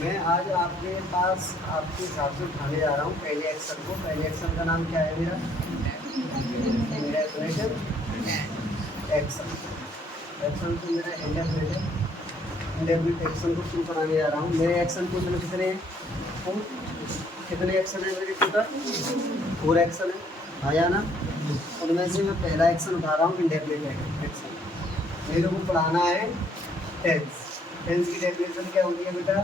मैं आज आपके पास आपके हिसाब से उठाने जा रहा हूँ पहले एक्शन को। पहले एक्शन का नाम क्या है मेरा? Indefinite action. एक्शन तो मेरा इंडेफिनेट एक्शन को शुरू कराने जा रहा हूँ। मेरे एक्शन को कितने हैं? कितने एक्शन है मेरे टोटल? 4 एक्शन है, आया ना? उनमें से मैं पहला एक्शन उठा रहा हूँ इंडेफिनेट एक्शन। मेरे को पढ़ाना है टेंस। टेंस की डेफिनेशन क्या होती है बेटा?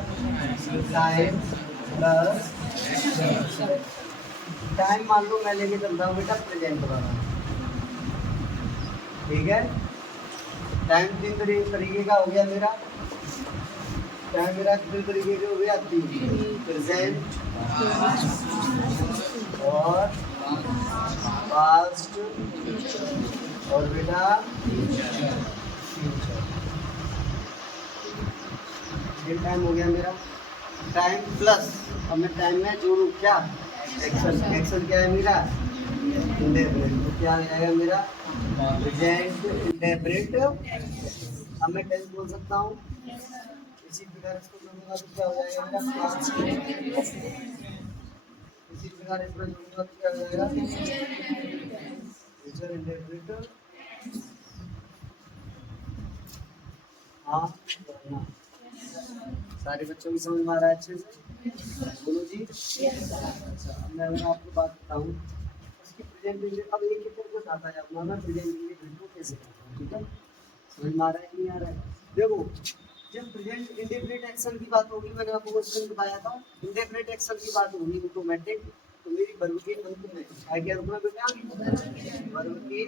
टाइम प्लस टाइम मान लो मैं लेके चलता हूँ बेटा प्रेजेंट वाला, ठीक है? टाइम 3 तरीके का हो गया मेरा। टाइम मेरा कितने तरीके के हो गया? 3, प्रेजेंट और पास्ट और बेटा फ्यूचर। ये टाइम हो गया मेरा। टाइम प्लस अब मैं टाइम में जोड़ू क्या? एक्शन। एक्शन क्या है मेरा? इंडेफिनिट। तो क्या आ जाएगा मेरा? Present indefinite. अब मैं टेंस बोल सकता हूँ। इसी प्रकार इसको जोड़ूंगा तो क्या हो जाएगा मेरा? इसी प्रकार इसमें जोड़ूंगा तो क्या हो जाएगा? Future indefinite. हाँ सारे बच्चों की समझ में आ रहा है अच्छे से? बोलो जी। अच्छा अब मैं अगर आपको बात बताऊँ इसकी प्रेजेंट। अब एक एक करके बताता जाऊँगा मैं प्रेजेंट इंडेफिनिट को कैसे करता हूँ, ठीक है? समझ में आ रहा है कि नहीं आ रहा है? देखो जब प्रेजेंट इंडेफिनिट एक्शन की बात होगी, मैंने आपको क्वेश्चन बताया था, इंडेफिनिट एक्शन की बात होगी ऑटोमेटिक, तो मेरी वर्ब के अंत में क्या रुकना बेटा? वर्ब के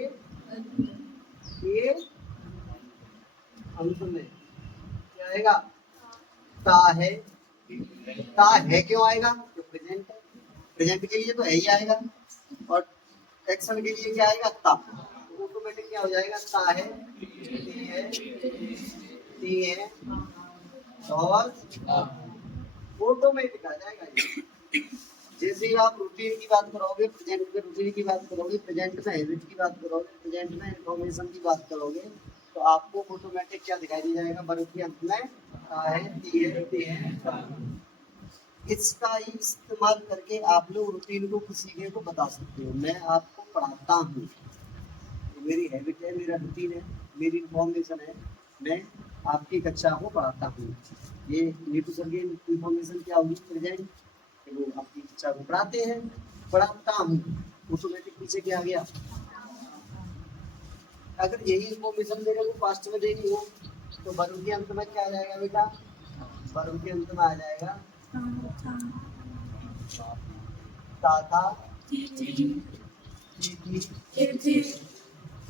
अंत में क्या आएगा? ता है। ता है क्यों आएगा? तो प्रेजेंट है। प्रेजेंट के लिए तो है ही आएगा, और एक्शन के लिए क्या आएगा? ता। तो ऑटोमेटिक क्या हो जाएगा? ता है, ती है और ऑटोमेटिक आ जाएगा ये। जैसे ही आप रूटीन की बात करोगे, प्रेजेंट में रूटीन की बात करोगे, प्रेजेंट में हैबिट की बात करोगे, प्रेजेंट में इंफॉर्मेशन की बात करोगे, तो आपको ऑटोमेटिक क्या दिखाई दे जाएगा? वर्ब के अंत में है, ती है, ते है। इसका ही इस्तेमाल करके आप लोग रूटीन को किसी के को बता सकते हो। मैं आपको पढ़ाता हूँ, तो मेरी हैबिट है, मेरा रूटीन है, मेरी इंफॉर्मेशन है, मैं आपकी कक्षा को पढ़ाता हूँ। ये नीतू सर की इंफॉर्मेशन क्या होगी? प्रेजेंट। वो आपकी कक्षा को पढ़ाते हैं, पढ़ाता हूँ, ऑटोमेटिक पीछे क्या आ गया? अगर यही इंफॉर्मेशन मेरे को पास्ट में देनी हो तो वर्ब के अंत में क्या आ जाएगा बेटा? वर्ब के अंत में आ जाएगा ता था, ती थी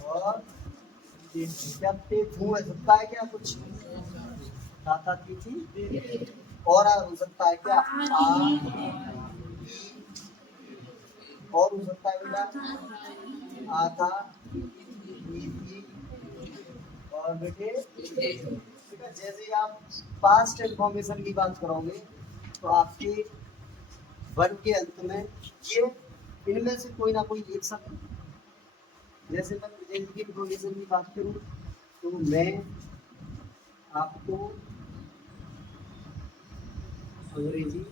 और क्या ते थू है सकता है क्या? कुछ ता था, ती थी और हो सकता है क्या? और हो सकता है बेटा आ था, थी और बेटे बेटा। जैसे ही आप पास्ट इंफॉर्मेशन की बात करोगे तो आपके वर्ब के अंत में ये इनमें से कोई ना कोई एक शब्द, जैसे मैं प्रेजेंट की इंफॉर्मेशन की बात करूं तो मैं आपको अंग्रेजी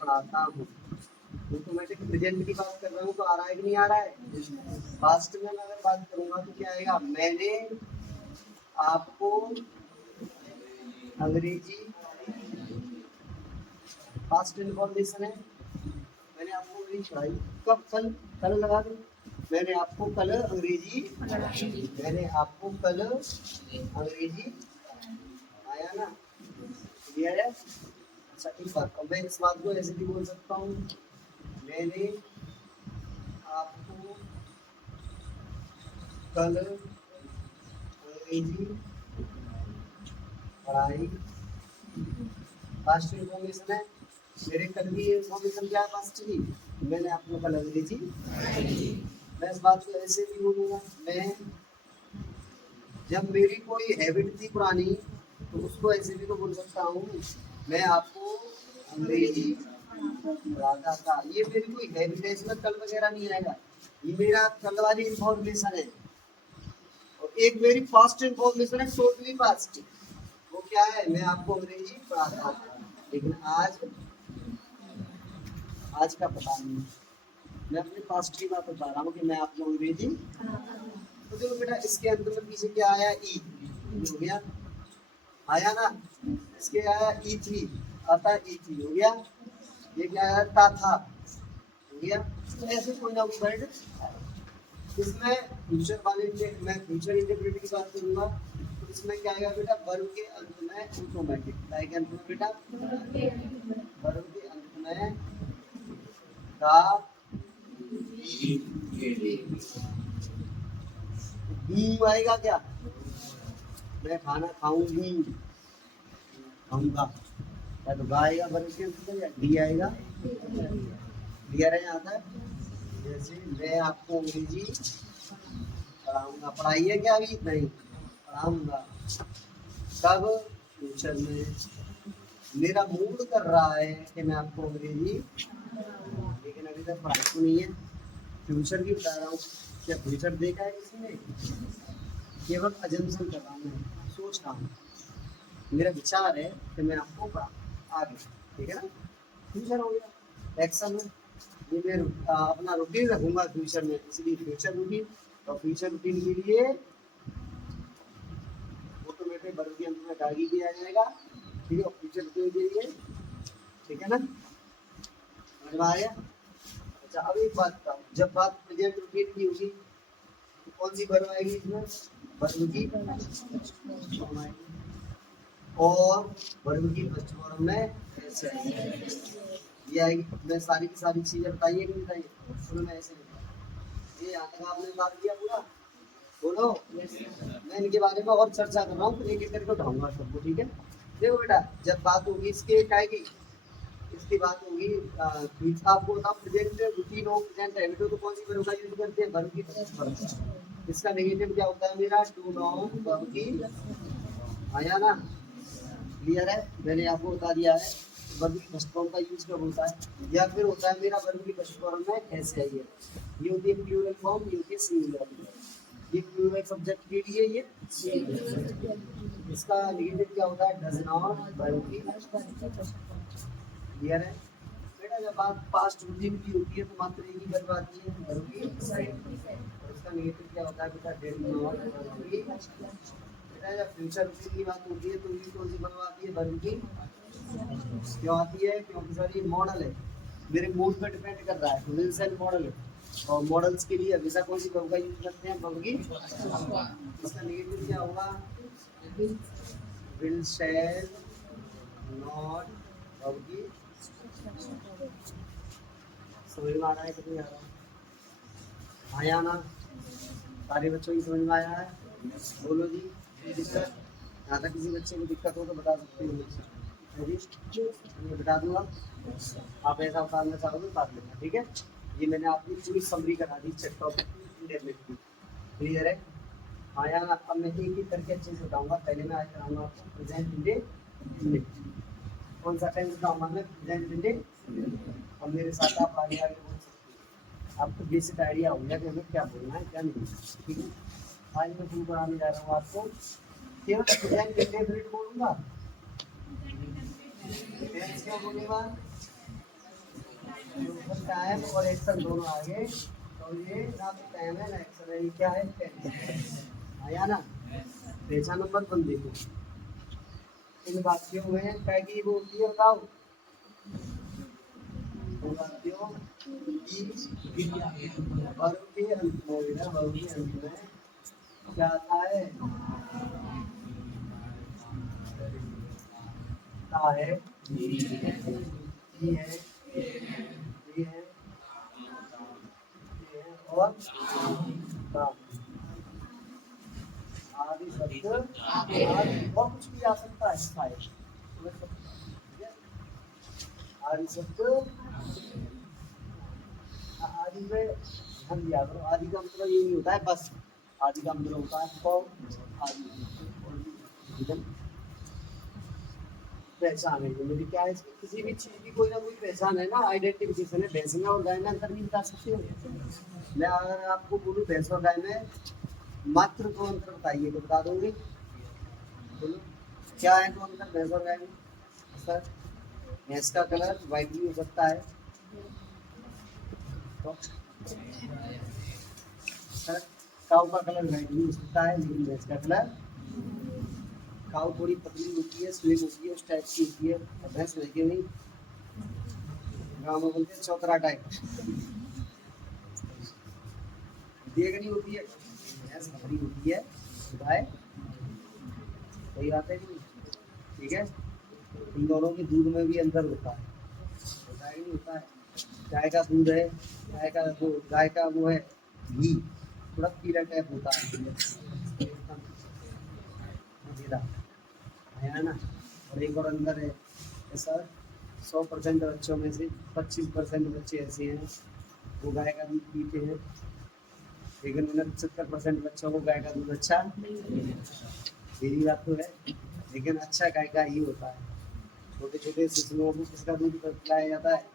पढ़ाता हूँ। ऑटोमेटिक प्रेजेंट की बात कर रहा हूँ तो आ रहा है कि नहीं आ रहा है? पास्ट में मैं अगर बात करूंगा तो क्या आएगा? मैंने आपको अंग्रेजी, पास्ट इंफॉर्मेशन है, मैंने आपको अंग्रेजी पढ़ाई कब? कल। कल लगा दो। मैंने आपको कल अंग्रेजी, मैंने आपको कल अंग्रेजी आया ना? क्लियर है? अच्छा एक बात, अब मैं इस बात को ऐसे भी बोल सकता हूँ, मैंने आपको कल अंग्रेजी पढ़ाई। पास्ट इंफॉर्मेशन है, मेरे कल की इंफॉर्मेशन क्या है? पास्ट की। मैंने आपको कल अंग्रेजी। मैं इस बात को ऐसे भी बोलूँगा, मैं जब मेरी कोई हैबिट थी पुरानी तो उसको ऐसे भी तो बोल सकता हूँ, मैं आपको अंग्रेजी पढ़ाता था। ये मेरी कोई हैबिट है, इसमें कल वगैरह नहीं आएगा, ये मेरा कल वाली इंफॉर्मेशन है। और एक मेरी पास्ट इंफॉर्मेशन है, टोटली पास्ट, वो क्या है, मैं आपको अंग्रेजी पढ़ाता था, लेकिन आज का पता नहीं। मैं अपने पास्ट की बात बता रहा हूँ कि मैं आपको अंग्रेजी। तो देखो बेटा, इसके अंत में पीछे क्या आया, ई हो गया, आया ना। इसके आया ई थी, आता ई थी हो गया। ये क्या आया, ता था हो गया। तो ऐसे कोई ना कोई वर्ड इसमें फ्यूचर वाले में, मैं फ्यूचर इंडेफिनिट की बात करूंगा तो इसमें क्या आएगा बेटा, वर्ब के अंत में ऑटोमेटिक, क्या के अंत में बेटा, वर्ब के अंत में दा आएगा क्या, मैं खाना खाऊंगी, खाऊंगा, या तो गा आएगा वर्ब के अंत में, या डी आएगा, क्लियर है यहाँ तक। जैसे मैं आपको अंग्रेजी पढ़ाऊंगा, पढ़ाई है क्या, अभी नहीं पढ़ाऊंगा, कब, फ्यूचर में। मेरा मूड कर रहा है कि मैं आपको अंग्रेजी, लेकिन अभी तक पढ़ाई तो नहीं है, फ्यूचर की बता रहा हूँ। क्या फ्यूचर देखा है किसी ने, केवल अजम्पशन कर रहा हूँ, मैं सोच रहा हूँ, मेरा विचार है कि मैं आपको पढ़ा आगे, ठीक है ना। फ्यूचर हो गया, एक्शन है, ये मैं अपना रूटीन रखूंगा फ्यूचर में, इसलिए फ्यूचर रूटीन। और फ्यूचर रूटीन के लिए ऑटोमेटिक वर्ब के अंत में डागी दिया जाएगा, ठीक है, फ्यूचर रूटीन के लिए, ठीक है ना, समझ में आया। अच्छा, अब एक बात बताओ, जब बात प्रेजेंट रूटीन की होगी तो कौन सी वर्ब आएगी इसमें, वर्ब की फॉर्म आएगी, और वर्ब की फर्स्ट फॉर्म में ऐसे ये आएगी। मैं सारी की सारी चीजें बताइए कि नहीं बताइए, शुरू में ऐसे ये यहाँ तक आपने बात किया पूरा, बोलो। मैं इनके बारे में और चर्चा कर रहा हूँ, एक एक करके उठाऊंगा सबको, ठीक है। देखो बेटा, जब बात होगी इसके क्या की, इसकी बात होगी आपको बताओ, प्रेजेंट रूटीन हो, प्रेजेंट हैबिट हो, तो कौन सी वर्ब का यूज करते हैं, वर्ब की फर्स्ट फॉर्म। इसका नेगेटिव क्या होता है मेरा, टू नाउन वर्ब की, आया ना, क्लियर है, मैंने आपको बता दिया है वर्ब की फर्स्ट फॉर्म का यूज कब होता है, या फिर होता है मेरा वर्ब की फर्स्ट फॉर्म में ऐसे है, ये होती है प्लूरल फॉर्म, ये होती है सिंगुलर। ये प्लूरल सब्जेक्ट के लिए, ये इसका नेगेटिव क्या होता है, डज नॉट, वर्ब की, क्लियर है बेटा। जब बात पास्ट रूटीन की होती है तो मात्र एक ही वर्ब आती है, वर्ब की, और इसका नेगेटिव क्या होता है बेटा, डिड नॉट, वर्ब की। बेटा जब फ्यूचर रूटीन की बात होती है तो ये कौन सी वर्ब आती है, वर्ब की, क्यों आती है, क्योंकि सर ये मॉडल है, मेरे मूड पे डिपेंड कर रहा है, तो विल सेल मॉडल है, और मॉडल्स के लिए हमेशा कौन सी वर्ब का यूज करते हैं, वर्ब की। इसका नेगेटिव क्या होगा, विल सेल नॉट, वर्ब की। समझ में आ रहा है कि नहीं आ रहा, आया ना, सारे बच्चों की समझ में आया है, बोलो जी। दिक्कत, यहाँ तक किसी बच्चे को दिक्कत हो तो बता सकते हो, मैं बता दूंगा, आप ऐसा उतारना चाहोगे उतार लेना, ठीक है। ये मैंने आपकी पूरी समरी करा दी चेक टॉपिक की, क्लियर है, आया ना। अब मैं एक एक करके अच्छे से बताऊंगा, पहले मैं आज कराऊंगा आपको प्रेजेंट इंडेफिनिट, कौन सा टेंस बताऊंगा मैं, प्रेजेंट इंडेफिनिट। अब मेरे साथ आप आगे आगे बोल सकते हैं, आपको बेसिक आइडिया हो गया कि हमें क्या बोलना है क्या नहीं, ठीक है। आज मैं शुरू कराने जा रहा हूँ आपको, केवल प्रेजेंट इंडेफिनिट बोलूंगा, टेंस क्या बोलूंगा, टाइम और एक्शन दोनों आगे, और ये ना तो टाइम है ना एक्शन है, ये क्या है, टेंस, आया ना। पहचान नंबर 1 देखो, इन वाक्यों में क्या की वो होती है बताओ, वाक्यों की वर्ब के अंत में, वर्ब के अंत में क्या आता है, ता है, ई है, ये है, और आदि शब्द, आदि और कुछ भी आ सकता है, आदि शब्द, आदि में ध्यान दिया करो, आदि का मतलब ये नहीं होता है बस, आदि का मतलब होता है फॉर्म, आदि पहचान है, मेरी क्या है, किसी भी चीज की कोई ना कोई पहचान है ना, आइडेंटिफिकेशन है। भैंस में और गाय में अंतर नहीं बता सकते हो, मैं अगर आपको बोलूँ भैंस और गाय में मात्र 2 अंतर बताइए तो बता दोगे, बोलो। क्या है तो अंतर भैंस और गाय में? सर भैंस का कलर व्हाइट भी हो सकता है, तो सर काऊ का कलर व्हाइट भी हो सकता है, लेकिन भैंस का कलर, काऊ थोड़ी पतली होती है, स्लिम होती है, उस टाइप की होती है, और भैंस लड़के नहीं, गाँव में बोलते हैं चौतरा टाइप, देखनी होती है। भैंस भारी होती है, गाय सही बात है कि नहीं? ठीक है, इन दोनों के दूध में भी अंतर होता है, होता है कि नहीं होता है? गाय का दूध है, गाय का वो है घी, थोड़ा पीला टाइप होता है, एकदम मजेदार है ना। और एक और अंदर है ऐसा, 100% बच्चों में से 25% बच्चे ऐसे हैं वो गाय का दूध पीते हैं, लेकिन उन्हें 75% बच्चों को गाय का दूध अच्छा मेरी बात तो है, लेकिन अच्छा गाय का ही होता है। छोटे छोटे शिशुओं को किसका दूध पिलाया जाता है?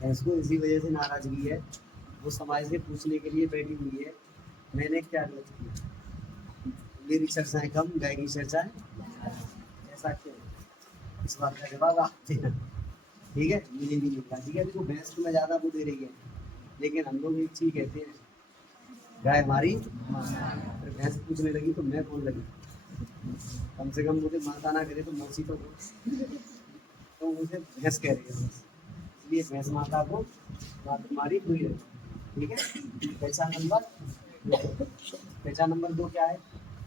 भैंस को। इसी वजह से नाराजगी है, वो समाज से पूछने के लिए बैठी हुई है मैंने क्या गलत किया, मेरी चर्चाएं कम, गाय की चर्चाएं, ऐसा क्यों? इस बात का जवाब आप देना, ठीक है? मुझे भी नहीं पता, ठीक है? देखो भैंस तुम्हें ज़्यादा वो दे रही है, लेकिन हम लोग एक चीज़ कहते हैं, गाय हमारी, फिर भैंस पूछने लगी तो मैं कौन लगी? कम से कम मुझे माता ना करे तो मौसी तो हो, तो मुझे भैंस कह रही है बस, इसलिए भैंस माता को बात तुम्हारी हुई है, ठीक है? पहचान नंबर 2 क्या है?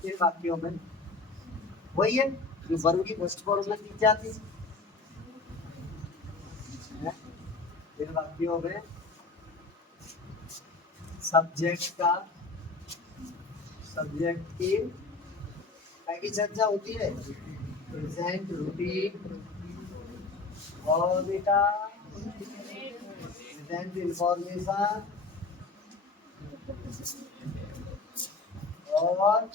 इन वाक्यों में वही है जो वर्ब की फर्स्ट फॉर्म में दी जाती है। इन वाक्यों में सब्जेक्ट की की चर्चा होती है, प्रेजेंट रूटीन और बेटा प्रेजेंट इंफॉर्मेशन और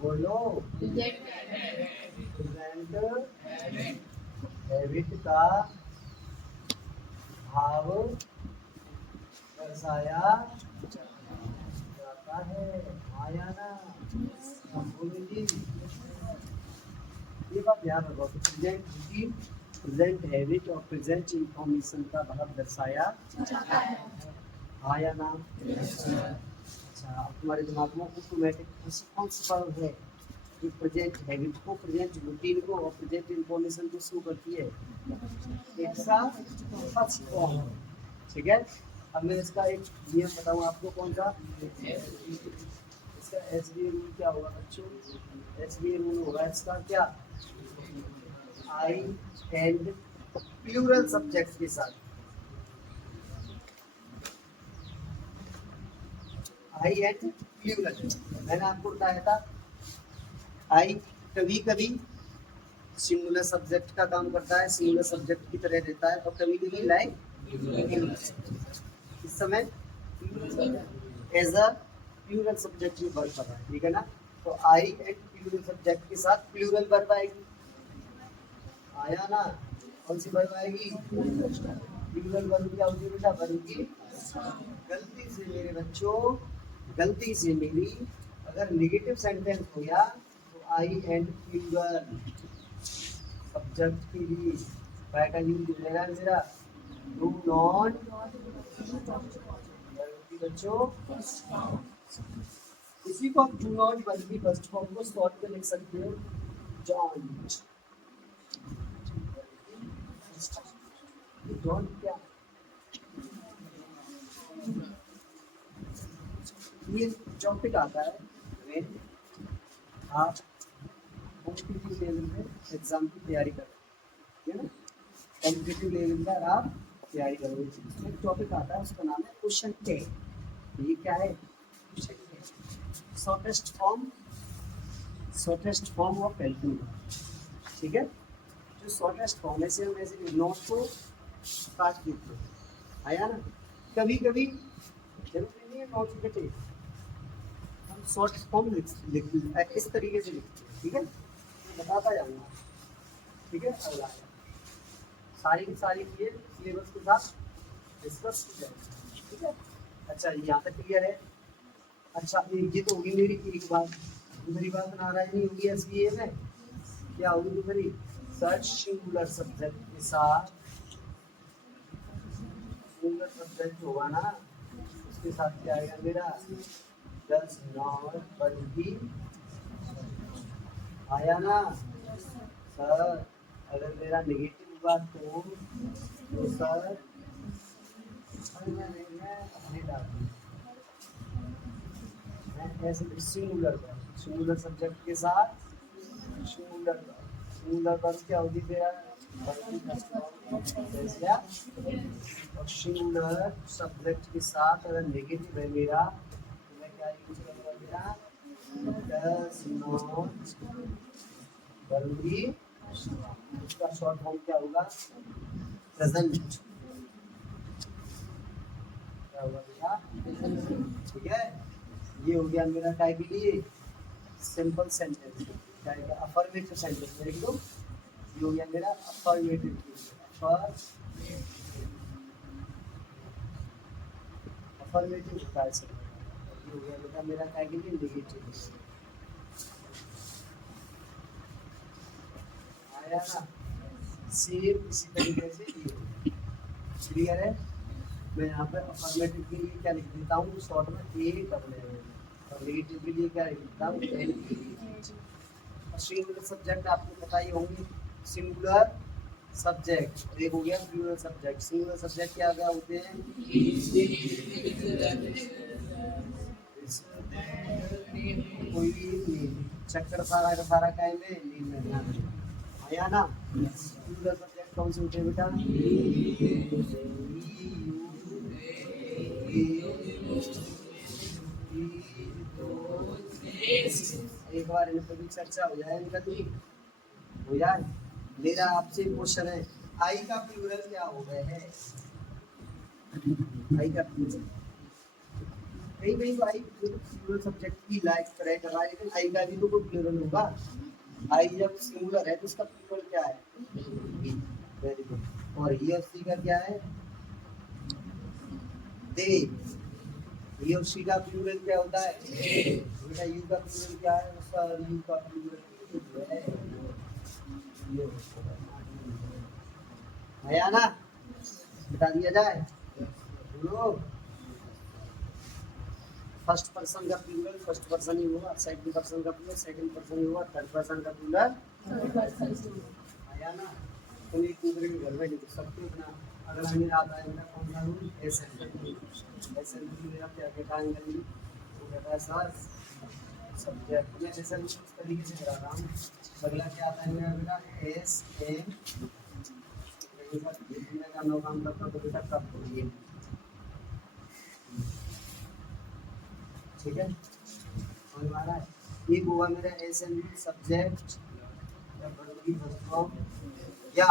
बोलो प्रेजेंट हैबिट का भाव दर्शाया जाता है। आया ना? बोलो जी, ये बात ध्यान रखो, प्रेजेंट रूटीन, प्रेजेंट हैबिट और प्रेजेंट इंफॉर्मेशन का भाव दर्शाया जाता है। आया ना? अच्छा, अब तुम्हारे दिमाग में ऑटोमेटिक कौन सी पावर है जो प्रेजेंट हैबिट को, प्रेजेंट रूटीन को और प्रेजेंट इंफॉर्मेशन को शो करती है? इसका फर्स्ट फॉर्म, ठीक है? अब मैं इसका एक नियम बताऊँ आपको, कौन सा? इसका एसबीए रूल क्या होगा बच्चों? एसबीए रूल होगा इसका क्या? आई एंड प्लूरल सब्जेक्ट के साथ, आई एंड प्लूरल, मैंने आपको बताया था आई कभी कभी सिंगुलर सब्जेक्ट का काम करता है, सिंगुलर सब्जेक्ट की तरह रहता है, और कभी कभी लाइक इस समय एज अ प्लूरल सब्जेक्ट में वर्ब कर रहा है, ठीक है ना? तो आई एंड प्लूरल सब्जेक्ट के साथ प्लूरल वर्ब आएगी। आया ना? कौन सी वर्ब आएगी? प्लूरल वर्ब क्या होती है बेटा? वर्ब की गलती से मेरे बच्चों, गलती से मेरी, अगर नेगेटिव सेंटेंस हो गया तो आई एंड प्लूरल सब्जेक्ट की भी का यूज हो जाएगा मेरा, डू नॉट बच्चों। इसी को आप डू नॉट वर्ब की फर्स्ट फॉर्म को शॉर्ट में लिख सकते हो, डोंट। डोंट क्या? ये टॉपिक आता है when आप कॉम्पिटिटिव लेवल में एग्जाम की तैयारी कर रहे हो, ठीक है ना? कॉम्पिटिटिव लेवल पर आप तैयारी करोगे, इसमें एक टॉपिक आता है, उसका नाम है क्वेश्चन टैग। ये क्या है? Question tag, shortest form of calculator, ठीक है? जो शॉर्टेस्ट फॉर्म है, से हम ऐसे नोट को काट देते हैं। आया ना? कभी कभी जरूरी नहीं है नोट कटे, हम शॉर्ट फॉर्म लिखते इस तरीके से लिखते हैं, ठीक है? बताता जाऊंगा, ठीक है? अगला सारी की सारी चीजें सिलेबस के साथ डिस्कस की जाएगी, ठीक है? अच्छा, यहाँ तक क्लियर है? अच्छा, ये तो होगी मेरी एक बात, दूसरी बात नारायणी होगी एसवीए में, क्या होगी दूसरी? सच सिंगुलर सब्जेक्ट के साथ, सिंगुलर सब्जेक्ट होगा ना, उसके साथ क्या आएगा मेरा? डज नॉट बट भी। आया ना सर? अगर मेरा नेगेटिव हुआ तो सर मैं अपने डाल दूँ, मैं ऐसे सिंगुलर का, सिंगुलर सब्जेक्ट के साथ सिंगुलर का, सिंगुलर वर्ब क्या होगी तेरा? और सिंगुलर सब्जेक्ट के साथ अगर नेगेटिव है मेरा तो मैं क्या यूज करूँगा मेरा? डज नॉट बल्कि उसका शॉर्ट फॉर्म क्या होगा? प्रेजेंट। क्या होगा बेटा? ठीक है, ये हो गया मेरा काय के लिए सिंपल सेंटेंस, क्या है? अफर्मेटिव सेंटेंस लिख दो। ये हो गया मेरा अफर्मेटिव, अफर्मेटिव होता है सर। ये हो गया बेटा मेरा काय के लिए नेगेटिव। आया ना? सेम इसी तरीके से ये क्लियर है। मैं यहाँ पर अफर्मेटिव के लिए क्या लिख देता हूँ शॉर्ट में? ए डबल ए, और नेगेटिव के लिए क्या लिख देता हूँ? एन। सिंगुलर सब्जेक्ट आपको पता ही होंगे, सिंगुलर सब्जेक्ट, और एक हो गया प्लूरल सब्जेक्ट। सिंगुलर सब्जेक्ट क्या क्या होते हैं? कोई भी चक्कर सारा का सारा काय में नींद में ध्यान रखना। आया ना? प्लूरल सब्जेक्ट कौन से होते हैं बेटा? एक बार इन पर भी चर्चा हो जाए, इनका तो हो जाए। मेरा आपसे क्वेश्चन है, आई का प्लूरल क्या हो गया है? आई का प्लूरल कहीं कहीं तो आई प्लूरल सब्जेक्ट की लाइक करे कर रहा है, लेकिन आई का भी तो कोई प्लूरल होगा। आई जब सिंगुलर है तो उसका प्लूरल क्या है? Very good. और ही और सी का क्या है? दे। ही और सी का प्लूरल क्या होता है? बेटा यू का प्लूरल क्या है? उसका यू का प्लूरल आया ना? बता दिया जाए बोलो। फर्स्ट पर्सन का प्लूरल फर्स्ट पर्सन ही होगा, सेकंड पर्सन का प्लूरल सेकंड पर्सन ही होगा, थर्ड पर्सन का प्लूरल थर्ड पर्सन। आया ना? तुम एक दूसरे के घर में लिख सकते हो ना। अगर हमें आता है मेरा कौन सा रूल? एसेंबली। एसेंबली मेरा क्या कहता है अंग्रेजी? वो कहता है सर सब्जेक्ट में एसेंबली इस तरीके से करा रहा हूँ। अगला क्या आता है मेरा बेटा? एस एम का नो काम करता तो बेटा कब होगी? ठीक है, और हमारा एक हुआ मेरा एसेंबली सब्जेक्ट या वर्ब की फर्स्ट फॉर्म या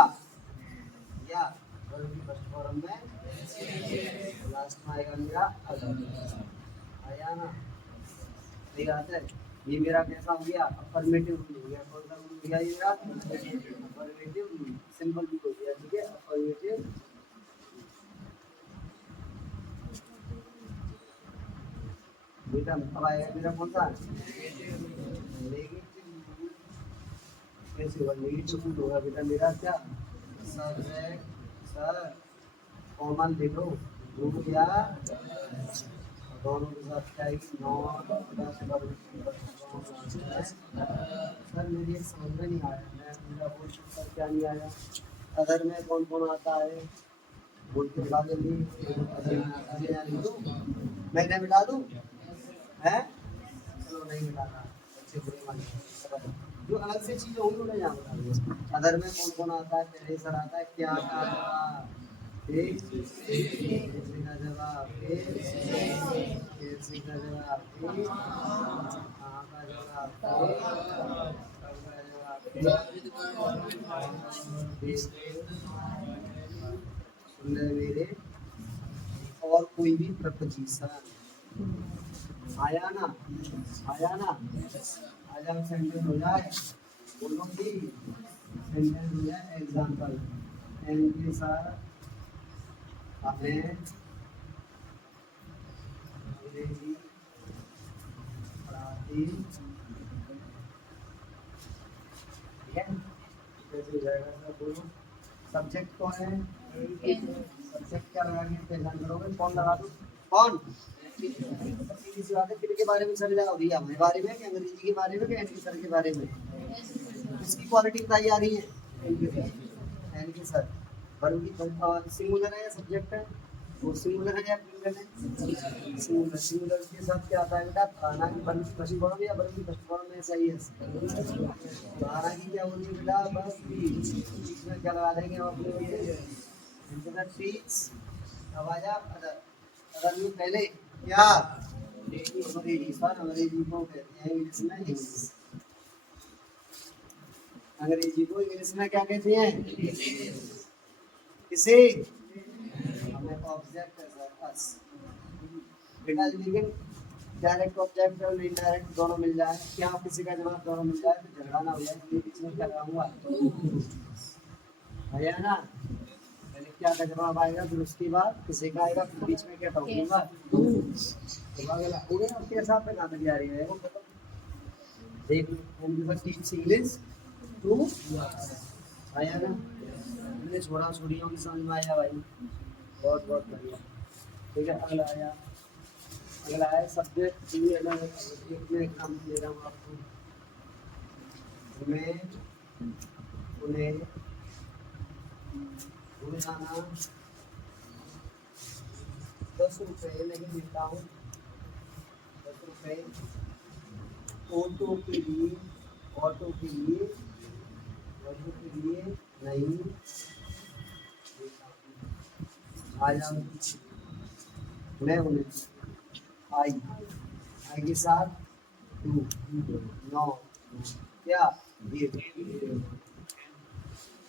वर्ब की फर्स्ट फॉर्म में लास्ट में आएगा मेरा अदर। आया ना? ठीक आता है। ये मेरा कैसा हो गया? अफर्मेटिव रूल हो गया। कौन सा रूल हो गया ये मेरा? अफर्मेटिव रूल, सिंपल रूल हो गया। ठीक है, अफर्मेटिव। बेटा अब आएगा मेरा कौन सा? Negative rule. कैसे होगा नेगेटिव रूल? होगा बेटा मेरा क्या? सब्जेक्ट सर कॉमन ले लो, रूल या दोनों के साथ क्या आएगी? नॉट प्लस सर मेरी एक समझ में नहीं आया, मैं मेरा क्वेश्चन सर क्या नहीं आया? अदर में कौन कौन आता है? बोल के बता जल्दी। मैं मिटा दूँ है? चलो नहीं मिटाना, अच्छे बुरे मान जो अलग से चीज़ होंगी उन्हें यहाँ बता दो। अदर में कौन कौन आता है? पहले सर आता है क्या का जवाब, कैसे का जवाब, कैसे का जवाब, कहाँ का जवाब, कब का जवाब, सुन रहे मेरे? और कोई भी प्रपोजिशन आया ना? आया ना? आजा सेंटेंस हो जाए, बोलो कि सेंटेंस हो जाए। एग्जाम्पल एन के साथ हमें अंग्रेजी पढ़ाती ठीक है, कैसे हो जाएगा सर बोलो। सब्जेक्ट कौन है, सब्जेक्ट क्या लगा के पहचान करोगे, कौन लगा दो, कौन, सीधी सी बात है, किन के बारे में सर लगा दिया, हमारे बारे में कि अंग्रेजी के बारे में कि एनके सर के बारे में, इसकी क्वालिटी बताई जा रही है एनके सर। वर्ब की सिंगुलर है या सब्जेक्ट है, वो सिंगुलर है या प्लूरल है, सिंगुलर। सिंगुलर के साथ क्या आता है बेटा, खाना की वर्ब की फर्स्ट फॉर्म या वर्ब की फर्स्ट फॉर्म में ऐसा ही है, खाना की क्या होती है बेटा, बस बीच में क्या लगा देंगे हम अपने लिए फीस। अब आया अदर, अदर में पहले क्या, अंग्रेजी सर, अंग्रेजी को कहते हैं इंग्लिश में इंग्लिश, अंग्रेजी को इंग्लिश में क्या कहते हैं, किसे, हमें ऑब्जेक्ट है बेटा, लेकिन डायरेक्ट ऑब्जेक्ट और इनडायरेक्ट दोनों मिल जाए, क्या किसी का जवाब दोनों मिल जाए तो झगड़ा ना हो जाए, इसलिए बीच में क्या लगाऊंगा, है ना, पहले क्या का जवाब आएगा, फिर उसके बाद किसी का आएगा, फिर बीच में क्या कहूंगा, आपके हिसाब पे कहाँ तक जा रही है वो देख लो। टीच इंग्लिश टू आया ना, मैंने छोड़ा छोड़ियों की समझ में आया भाई, बहुत बहुत बढ़िया। ठीक है, अगला है सब्जेक्ट भी अलग, एक में एग्जाम दे रहा हूँ आपको, मैं उन्हें रोजाना 10 रुपये नहीं देता हूँ, 10 रुपये ऑटो के लिए नहीं आया, मैं उन्हें आई के साथ नो क्या ये,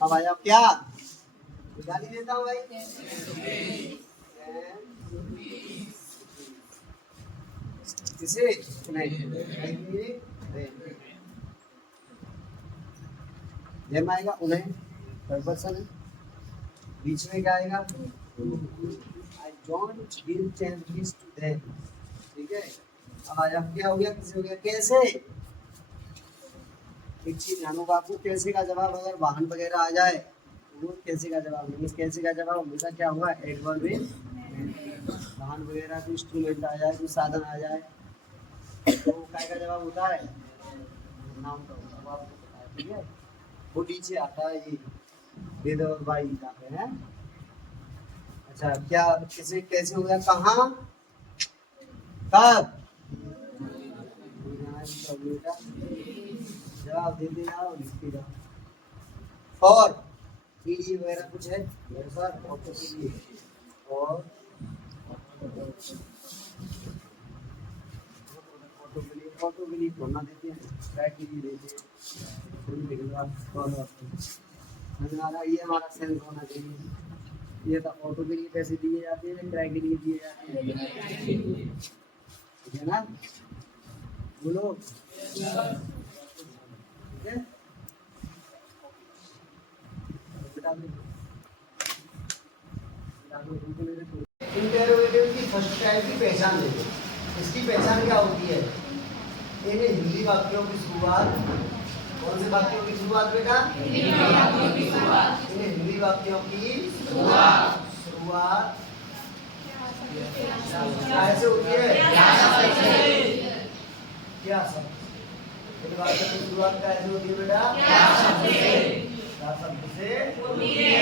अब आया क्या, गाली देता हूँ भाई, किसे नहीं जब आएगा उन्हें थर्ड पर्सन है, बीच में क्या आएगा, I don't give changes to them, ठीक है। अब आया क्या हो गया, किसे हो गया, कैसे, एक चीज ध्यान हो आपको, कैसे का जवाब अगर वाहन वगैरह आ जाए तो वो कैसे का जवाब नहीं, कैसे का जवाब हमेशा क्या होगा, एडवर्ब में, वाहन वगैरह कोई इंस्ट्रूमेंट आ जाए, कोई साधन आ जाए तो काय का जवाब होता है, नाउन का होता है, आपको पता है, ठीक है। वो नीचे आता है ये वेद और वाई जाते हैं। अच्छा क्या, किसे कैसे हो गया, कहाँ कब, जवाब दे दे जाओ, लिखते जाओ। और ये वगैरह कुछ है मेरे साथ ऑटो के लिए, और ऑटो के लिए खोलना देते हैं, ट्रैक के लिए देते हैं, ये हमारा सेंस होना चाहिए, ये तो ऑटो के लिए पैसे दिए जाते हैं, ट्रैक के लिए दिए जाते हैं, ठीक है ना, बोलो ठीक है। इंटरोगेटिव की फर्स्ट टाइप की पहचान देते, इसकी पहचान क्या होती है, इन्हें हिंदी वाक्यों की शुरुआत, कौन से वाक्यों की शुरुआत बेटा, इन्हें हिंदी वाक्यों की शुरुआत कैसे होती है, क्या सब, इन वाक्यों की शुरुआत कैसे होती है बेटा, क्या शब्द से होती है,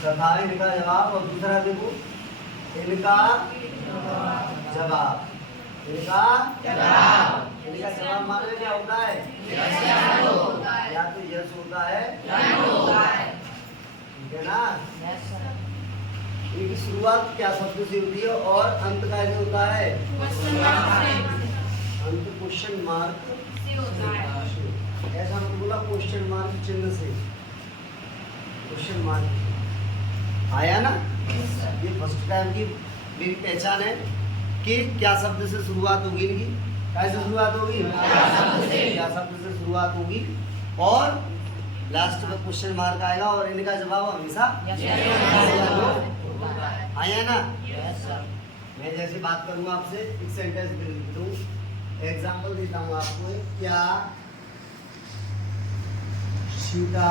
प्रथम इनका जवाब, और दूसरा देखो इनका जवाब, इनका जवाब माने क्या होता है, या तो यस होता है, ठीक है ना। इनकी शुरुआत क्या शब्द से होती है और अंत कैसे होता है, अंत क्वेश्चन मार्क से होता है, ऐसा हमने बोला क्वेश्चन मार्क चिन्ह से, क्वेश्चन मार्क आया ना। ये फर्स्ट टाइम की मेरी पहचान है कि क्या शब्द से शुरुआत होगी इनकी, कैसे शुरुआत होगी, क्या शब्द से शुरुआत होगी, और लास्ट में क्वेश्चन मार्क आएगा, और इनका जवाब हमेशा आया ना। मैं जैसे बात करूंगा आपसे, एक सेंटेंस लिख दूं, एग्जाम्पल देता हूँ आपको, क्या सीता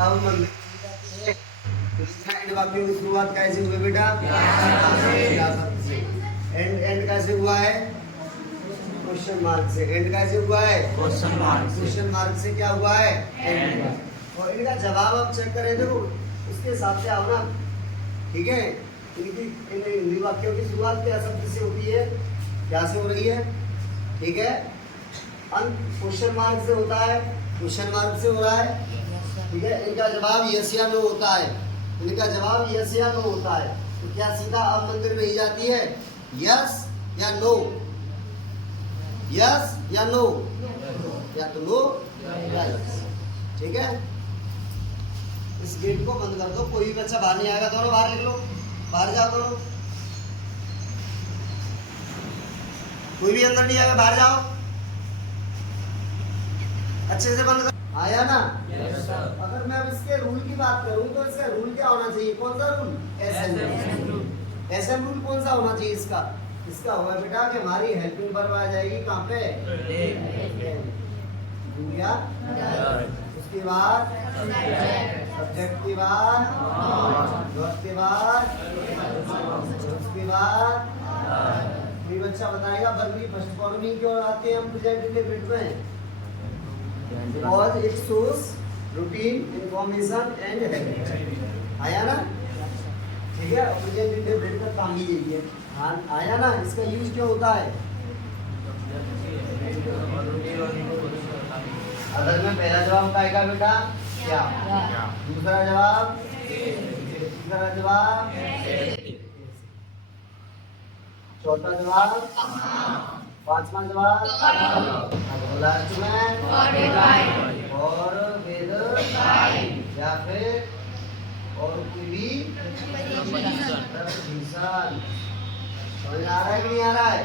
अब मंदिर की वाक्यों की शुरुआत कैसे हुई बेटा? एंड कैसे हुआ है? क्वेश्चन मार्क से। एंड कैसे हुआ है? Question mark. क्वेश्चन मार्क से क्या हुआ है? एंड। और इनका जवाब आप चेक करें तो उसके हिसाब से आओ ना, ठीक है। इनकी इन हिंदी वाक्यों की शुरुआत क्या शब्द से होती है, क्या से हो रही है, ठीक है। अंत क्वेश्चन मार्क से होता है, क्वेश्चन मार्क से हो रहा है, ठीक है। इनका जवाब यस या नो होता है, इनका जवाब यस या नो होता है। तो क्या सीता अब मंदिर में ही जाती है? यस या नो? यस या नो? या तो नो या यस, ठीक है। इस गेट को बंद कर दो, कोई भी बच्चा बाहर नहीं आएगा। दोनों बाहर निकलो, बाहर जाओ दोनों, कोई भी अंदर नहीं आएगा, बाहर जाओ, अच्छे से बंद कर। आया ना? yes, अगर मैं अब इसके रूल की बात करूं तो इसका रूल क्या होना चाहिए? कौन सा rule? SM rule. SM rule कौन सा होना चाहिए इसका? इसका होगा बेटा कि हमारी हेल्पिंग वर्ब आ जाएगी कहाँ पे? या उसके बाद सब्जेक्ट के बाद वर्ब के बाद उसके बाद कोई बच्चा बताएगा वर्ब की फर्स्ट फॉर्म नहीं क्यों आते हैं हम प्रेजेंट इंडेफिनिट में? Because it shows routine, information and habit। आया ना? ठीक है, प्रेजेंट इंडेफिनिट का काम ही यही है। हाँ आया ना? इसका यूज क्यों होता है? अगर में पहला जवाब क्या आएगा बेटा? क्या। दूसरा जवाब, तीसरा जवाब, चौथा जवाब, पांचवा जवाब, लास्ट में और वेद या फिर और कोई भी प्रपोजिशन। समझ आ रहा है कि नहीं आ रहा है?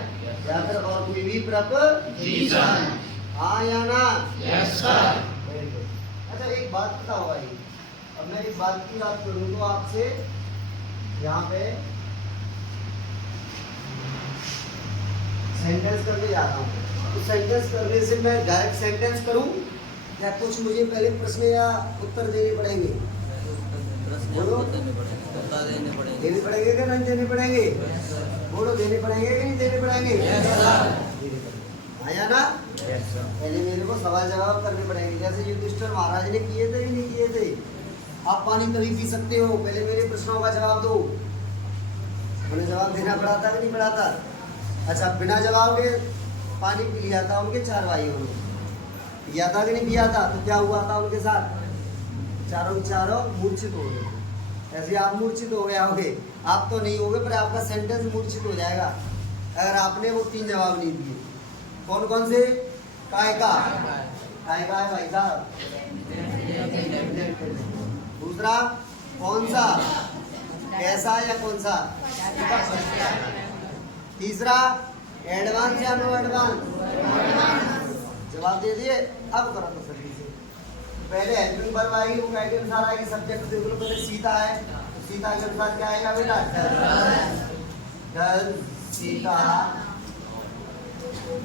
या फिर और कोई भी प्रपोजिशन। हाँ या ना? Yes sir. अच्छा एक बात बताओ भाई, अब मैं एक बात की बात करूँ तो आपसे यहाँ पे सेंटेंस करने जा रहा हूँ। तो सेंटेंस करने से मैं डायरेक्ट सेंटेंस करूँ या कुछ मुझे पहले प्रश्न या उत्तर देने पड़ेंगे? बोलो, देने पड़ेंगे कि नहीं देने पड़ेंगे? बोलो, देने पड़ेंगे कि नहीं देने पड़ेंगे? आया ना? पहले मेरे को सवाल जवाब करने पड़ेंगे, जैसे युधिष्ठिर महाराज ने किए थे कि नहीं किए थे। आप पानी तभी पी सकते हो, पहले मेरे प्रश्नों का जवाब दो। उन्हें जवाब देना पड़ा था कि नहीं पड़ा था? अच्छा, बिना जवाब के पानी पी लिया था उनके 4 भाइयों ने, पिया था कि नहीं पिया था? तो क्या हुआ था उनके साथ? चारों चारों मूर्छित हो गए। ऐसे आप मूर्छित हो गए होगे, आप तो नहीं होगे पर आपका सेंटेंस मूर्छित हो जाएगा अगर आपने वो 3 जवाब नहीं दिए। कौन कौन से? काय का है भाई साहब? दूसरा कौन सा? कैसा या कौन सा? तीसरा एडवांस या नो एडवांस? जवाब दे दिए। अब करो तसल्ली से। पहले हेल्पिंग वर्ब आएगी, वो क्या के अनुसार आएगी? सब्जेक्ट देख लो, पहले सीता है तो सीता के अनुसार क्या आएगा बेटा? डल सीता,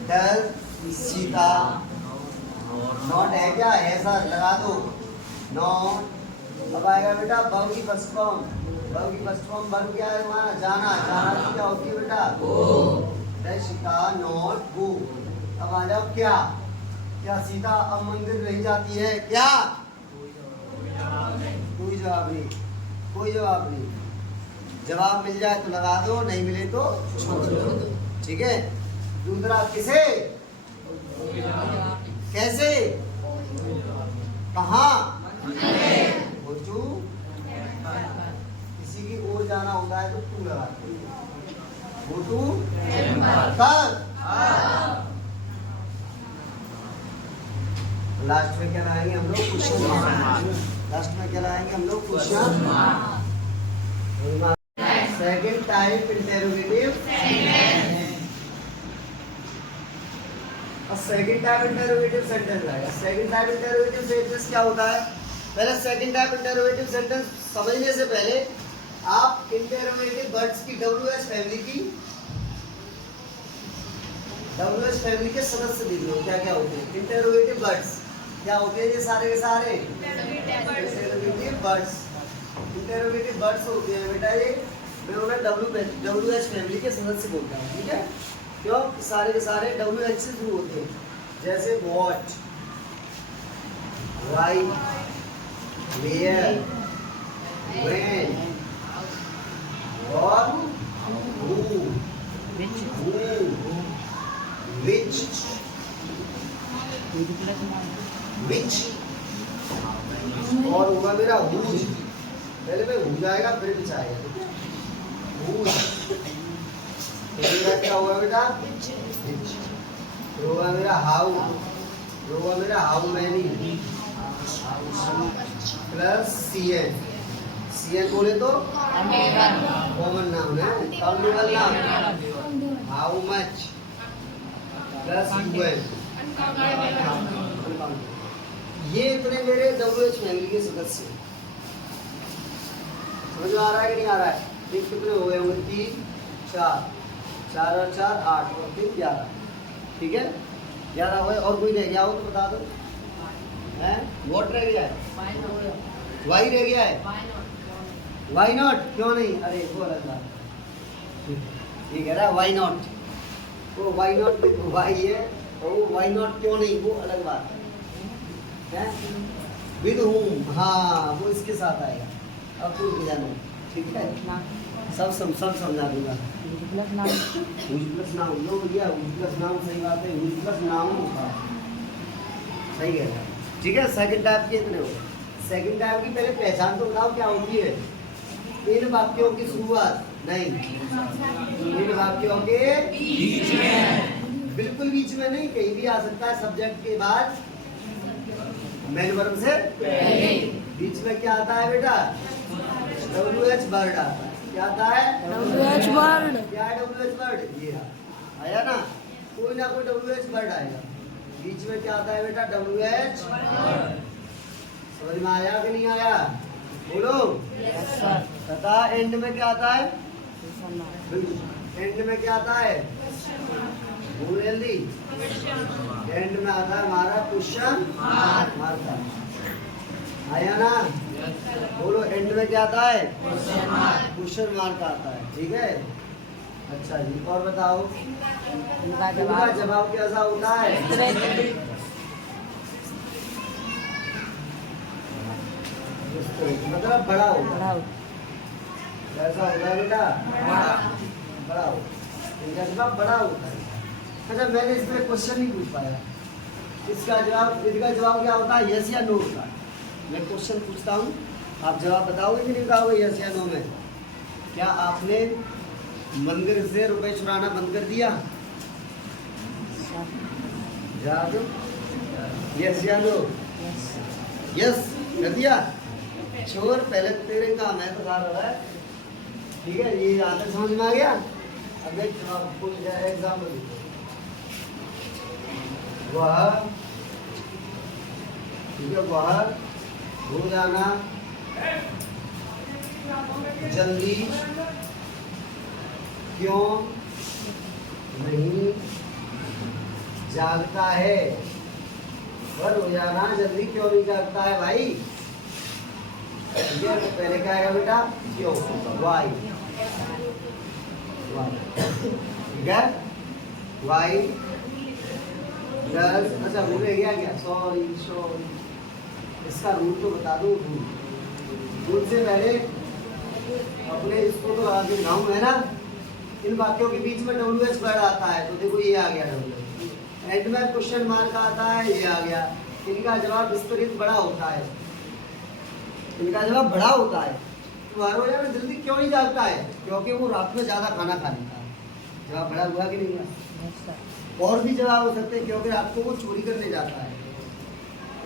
डल सीता। नॉट है क्या? ऐसा लगा दो, नॉट। अब आएगा बेटा वर्ब की फर्स्ट फॉर्म। वर्ब की फर्स्ट फॉर्म वर्ब क्या है वहाँ? जाना। जाना की क्या होती है बेटा? गो। Sita not go. अब आ जाओ क्या? क्या सीता अब मंदिर नहीं जाती है? क्या? कोई जवाब नहीं, कोई जवाब नहीं। जवाब मिल जाए तो लगा दो, नहीं मिले तो छोड़ दो, ठीक है। दूसरा किसे? कैसे? कहाँ? किसी की ओर जाना होता है तो तू लगाते हैं। वो तू कब? लास्ट में क्या लाएंगे हम लोग? Question mark. लास्ट में क्या लाएंगे हम लोग? Question mark. Second type interrogative. Second type interrogative sentence आएगा। सेकंड टाइप इंटरोगेटिव सेंटेंस क्या होता है? पहले सेकंड टाइप इंटरोगेटिव सेंटेंस समझने से पहले आप इंटरोगेटिव वर्ड्स की WH फैमिली के सदस्य देख लो क्या क्या होते हैं। इंटरोगेटिव वर्ड्स क्या होते हैं? ये सारे के सारे इंटरोगेटिव वर्ड्स होते हैं बेटा। ये मैं उन्हें WH फैमिली के सदस्य बोलता हूँ, ठीक है? क्यों? सारे के सारे WH से शुरू होते हैं। जैसे व्हाट, व्हाई, वेयर, व्हेन और हू, which और होगा मेरा whose। पहले में who जाएगा फिर which आएगा। whose मेरा क्या होगा बेटा? which। फिर होगा मेरा how, फिर होगा मेरा how many प्लस cn बोले तो कॉमन नाउन है, countable noun. how much plus un। ये इतने मेरे WH फैमिली के सदस्य हैं। समझ में आ रहा है कि नहीं आ रहा है? ये कितने हो गए होंगे? 3 4 4 और 4 8 और 3 11, ठीक है? 11 हुए। और कोई रह गया हो तो बता दो। हैं? व्हाट रह गया है? वाई रह गया है? वाई नॉट क्यों नहीं? अरे वो अलग बात। ये कह रहा है वाई नॉट, वो वाई नॉट वाई है और वो वाई नॉट क्यों नहीं, वो अलग बात है। विद होम, हाँ वो इसके साथ आएगा। अब तो जाना, ठीक है? सब समझा दूंगा। प्लस नाउन लो भैया, प्लस नाउन सही बात है। प्लस नाउन होता है, सही कह रहा है, ठीक है? सेकंड टाइप के इतने हो। सेकंड टाइप की पहले पहचान तो बताओ क्या होती है? इन वाक्यों की शुरुआत नहीं, इन वाक्यों के बीच में, बिल्कुल बीच में नहीं, कहीं भी आ सकता है। सब्जेक्ट के बाद मेन वर्ब से पहले। बीच में क्या आता है बेटा? WH वर्ड आता है। क्या आता है? WH word. क्या है WH वर्ड? ये आया ना, कोई ना कोई WH वर्ड आएगा। बीच में क्या आता है बेटा? WH word. समझ में आया कि नहीं आया? बोलो। Yes sir. तथा एंड में क्या आता है? एंड में क्या आता है? बोल जल्दी। एंड में आता है हमारा क्वेश्चन मार्क। आया ना? बोलो। एंड में क्या आता है? क्वेश्चन मार्क आता है, ठीक है? अच्छा जी, और बताओ इनका जवाब कैसा होता है? मतलब बड़ा होगा। कैसा होता है बेटा? बड़ा हो। इनका जवाब बड़ा होता है। अच्छा, मैंने इस पर क्वेश्चन नहीं पूछ पाया। इसका जवाब क्या होता है? यस या नो होता है। मैं क्वेश्चन पूछता हूँ, आप जवाब बताओगे कि नहीं बताओगे? यस या नो में। क्या आपने मंदिर से रुपए चुराना बंद कर दिया? यस या नो? यस कर दिया। छोर पहले तेरे काम है तो रहा है, ठीक है? ये आदत समझ में आ गया। अब एग्जाम्पल वह, ठीक है, वह हो जाना जल्दी क्यों नहीं जागता है? वह हो जाना जल्दी क्यों नहीं जागता है भाई? ठीक है, तो पहले क्या आएगा बेटा? क्यों, वाई, ठीक है? Why does. अच्छा भूल गया क्या? सॉरी। इसका रूल तो बता दो। रूल से पहले अपने इसको तो आगे नाउन है ना, इन वाक्यों के बीच में WH वर्ड आता है, तो देखो ये आ गया WH। एंड में क्वेश्चन मार्क आता है, ये आ गया। इनका जवाब विस्तृत बड़ा होता है। इनका जवाब बड़ा होता है। तो हर रोज में जल्दी क्यों नहीं जागता है? क्योंकि वो रात में ज्यादा खाना खा लेता है। जवाब बड़ा हुआ कि नहीं हुआ? और भी जवाब हो सकते हैं, क्योंकि रात को वो चोरी करने जाता है,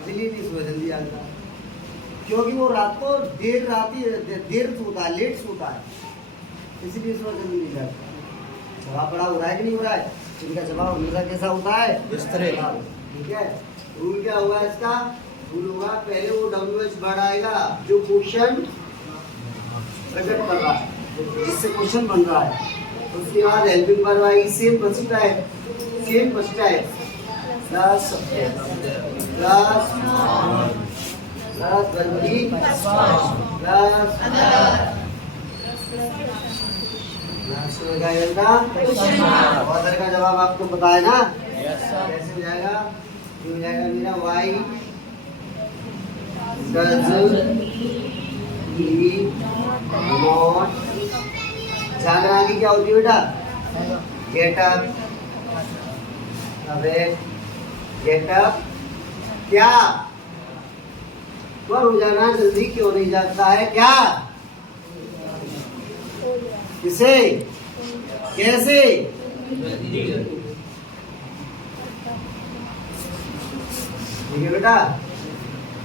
इसलिए नहीं सुबह जल्दी जागता है। क्योंकि वो रात को देर सोता है, लेट सोता है, इसलिए सुबह जल्दी नहीं जागता। जवाब बड़ा हो रहा है कि नहीं हो रहा है? जिनका जवाब हमेशा कैसा होता है? इस तरह। ठीक है, रूल क्या हुआ इसका? रूल होगा पहले वो WH वर्ड आएगा जो क्वेश्चन प्रकट कर रहा है, जिससे क्वेश्चन बन रहा है। उसके बाद हेल्पिंग वर्ब आएगी, सेम फर्स्ट टाइप प्लस गंदी प्लस ऑर्डर का जवाब आपको पता है ना? कैसे हो जाएगा? ये हो जाएगा मेरा वाई नॉट। जागरण आगे क्या होती है बेटा? Get up. अबे गेट अप क्या? पर रोजाना जल्दी क्यों नहीं जागता है? क्या? किसे? कैसे? ठीक है बेटा,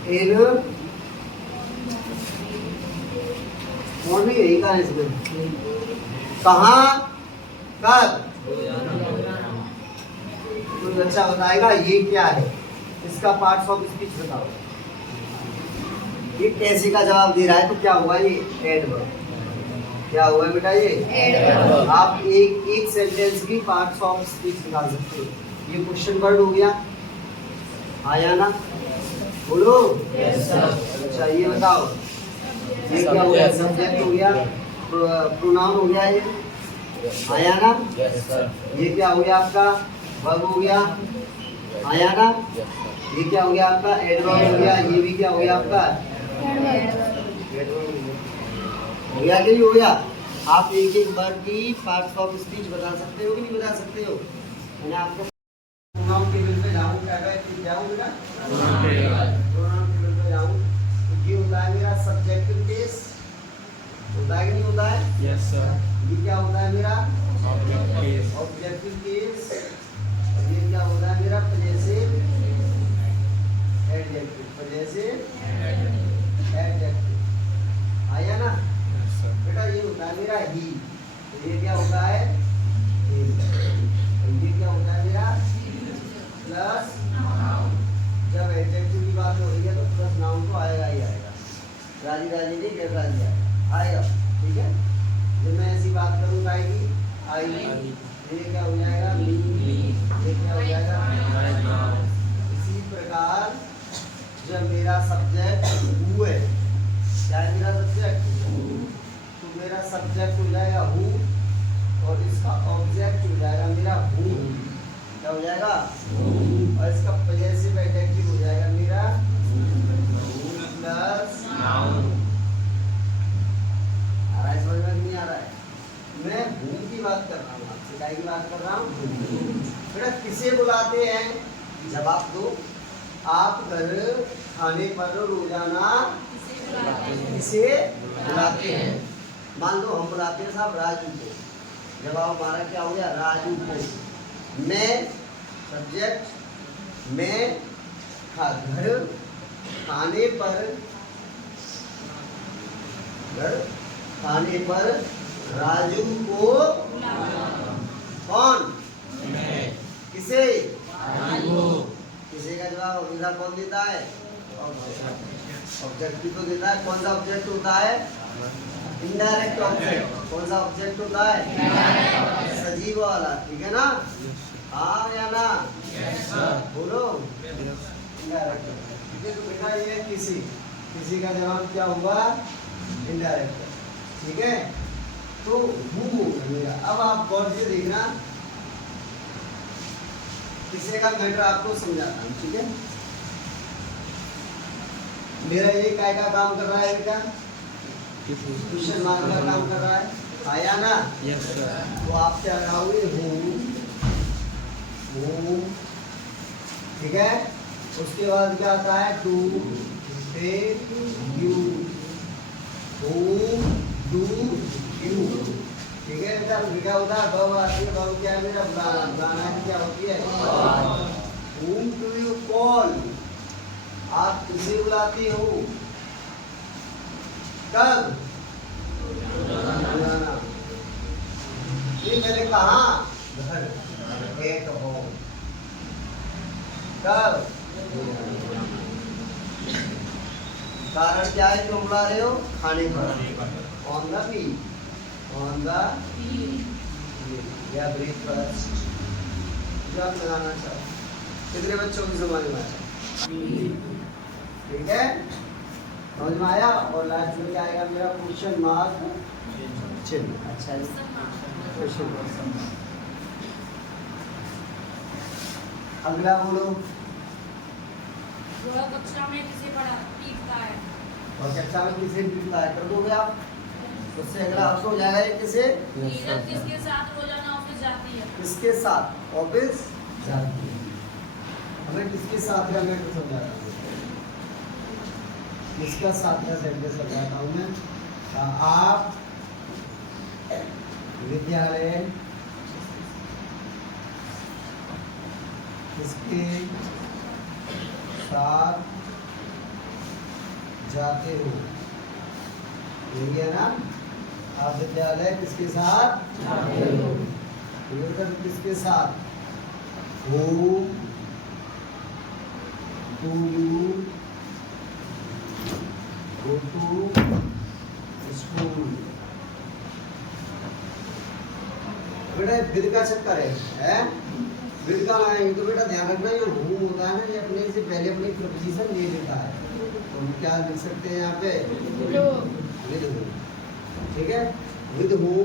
इन मॉर्निंग यही कहा इसमें कहाँ कब तो बच्चा बताएगा ये क्या है, इसका पार्ट्स ऑफ स्पीच बताओ। ये कैसे का जवाब दे रहा है तो क्या हुआ? ये एडवर्ब। क्या हुआ बेटा? ये एडवर्ब। आप एक सेंटेंस की पार्ट्स ऑफ स्पीच निकाल सकते हो। ये क्वेश्चन वर्ड हो गया, आया ना? बोलो। अच्छा ये बताओ, ये क्या हो गया? सब्जेक्ट हो गया, प्रोनाउन हो गया, ये आया ना? ये क्या हो गया आपका? वर्ब हो गया, आया ना? ये क्या हो गया आपका? एडवर्ब हो गया। ये भी क्या हो गया आपका? हो गया कि नहीं हो गया? आप एक एक वर्ड की पार्ट्स ऑफ स्पीच बता सकते हो कि नहीं बता सकते हो? मैंने आपको प्रोनाउन टेबल पे जाऊं, क्या जाऊं बेटा? प्रोनाउन टेबल पे जाऊं तो ये होता है मेरा सब्जेक्टिव केस, होता है कि नहीं होता है? Yes sir. ये क्या होता है मेरा? Objective case. और ये क्या होता है मेरा? Possessive adjective. पजेसिव एडजेक्टिव, आया ना? बेटा ये होता है मेरा ही, तो ये क्या होता है? ये क्या होता है मेरा? प्लस। जब एडजेक्टिव की बात हो रही है तो प्लस नाउन तो आएगा ही आएगा। राजी राजी नहीं, गैर राजी आएगा। ठीक है, जब मैं ऐसी बात करूँ आएगी आएगी। ये क्या हो जाएगा? ये क्या हो जाएगा? इसी प्रकार जब मेरा सब्जेक्ट हु है, क्या है मेरा सब्जेक्ट? तो मेरा सब्जेक्ट हो जाएगा हु और इसका ऑब्जेक्ट हो जाएगा मेरा हु। क्या हो जाएगा? और इसका पजेसिव एडजेक्टिव हो जाएगा मेरा हु प्लस नाउन। आ रहा है समझ में? नहीं आ रहा है? मैं हु की बात कर रहा हूँ, आपसे क्या की बात कर रहा हूँ? बेटा किसे बुलाते हैं? जवाब दो। आप घर खाने पर रोजाना किसे बुलाते हैं? मान लो हम बुलाते हैं साहब राजू को। जवाब हमारा क्या हो गया? राजू को। मैं सब्जेक्ट, मैं घर खाने पर राजू को कौन? किसे? किसे का जवाब हमेशा कौन देता है? ऑब्जेक्ट तो देता है। कौन सा ऑब्जेक्ट होता है? Indirect object. कौन सा ऑब्जेक्ट होता है? सजीव वाला। ठीक है ना? हाँ या ना? बोलो। इनडायरेक्ट। तो बेटा ये किसी का जवाब क्या होगा? इनडायरेक्ट। ठीक है, तो हु मेरा। अब आप गौर से देखना, किसी का मैटर आपको समझाता हूँ। ठीक है, मेरा ये काय का काम कर रहा है बेटा? क्वेश्चन मार्क का काम कर रहा है, आया ना? Yes sir. तो आप क्या लगाओगे? हु। ठीक है, उसके बाद क्या आता है? टू, फिर यू। Who do you. ठीक है बेटा, क्या होता है? वर्ब आती है। वर्ब क्या है मेरा? बुलाना। बुलाना की क्या होती है? Whom do you call? आप किसे बुलाते हो? कब? बुलाना। ये मैंने कहा घर। At home. कब? कारण क्या है क्यों बुला रहे हो? खाने पर। On the wheel, on the या ब्रेकफास्ट। जो आप लगाना चाहो। कितने बच्चों की समझ में आया? ठीक है, समझ में आया। और लास्ट में क्या आएगा मेरा? क्वेश्चन मार्क चिन्ह। अच्छा जी, क्वेश्चन मार्क। अगला बोलो। कक्षा में किसे पीटता है? और कक्षा में किसे पीटता है? कर दोगे आप? उससे अगला आपको हो जाएगा ये किसे? नीरज किसके साथ रोजाना ऑफिस जाती है? किसके साथ ऑफिस जाती है? हमें किसके साथ का मैं तो समझा रहा हूँ। किसका साथ का सेंटेंस बताता हूँ मैं। आप विद्यालय किसके साथ जाते हो? यही है ना? आप विद्यालय किसके साथ जाते हो? किसके साथ? Who do you go to school? बेटा विद का चक्कर है? विद का लाएंगे तो बेटा ध्यान रखना, ये हूँ होता है ना, ये अपने से पहले अपनी प्रपोजिशन ले लेता है। तो हम क्या लिख सकते हैं यहाँ पे? विद हूँ। ठीक है, with whom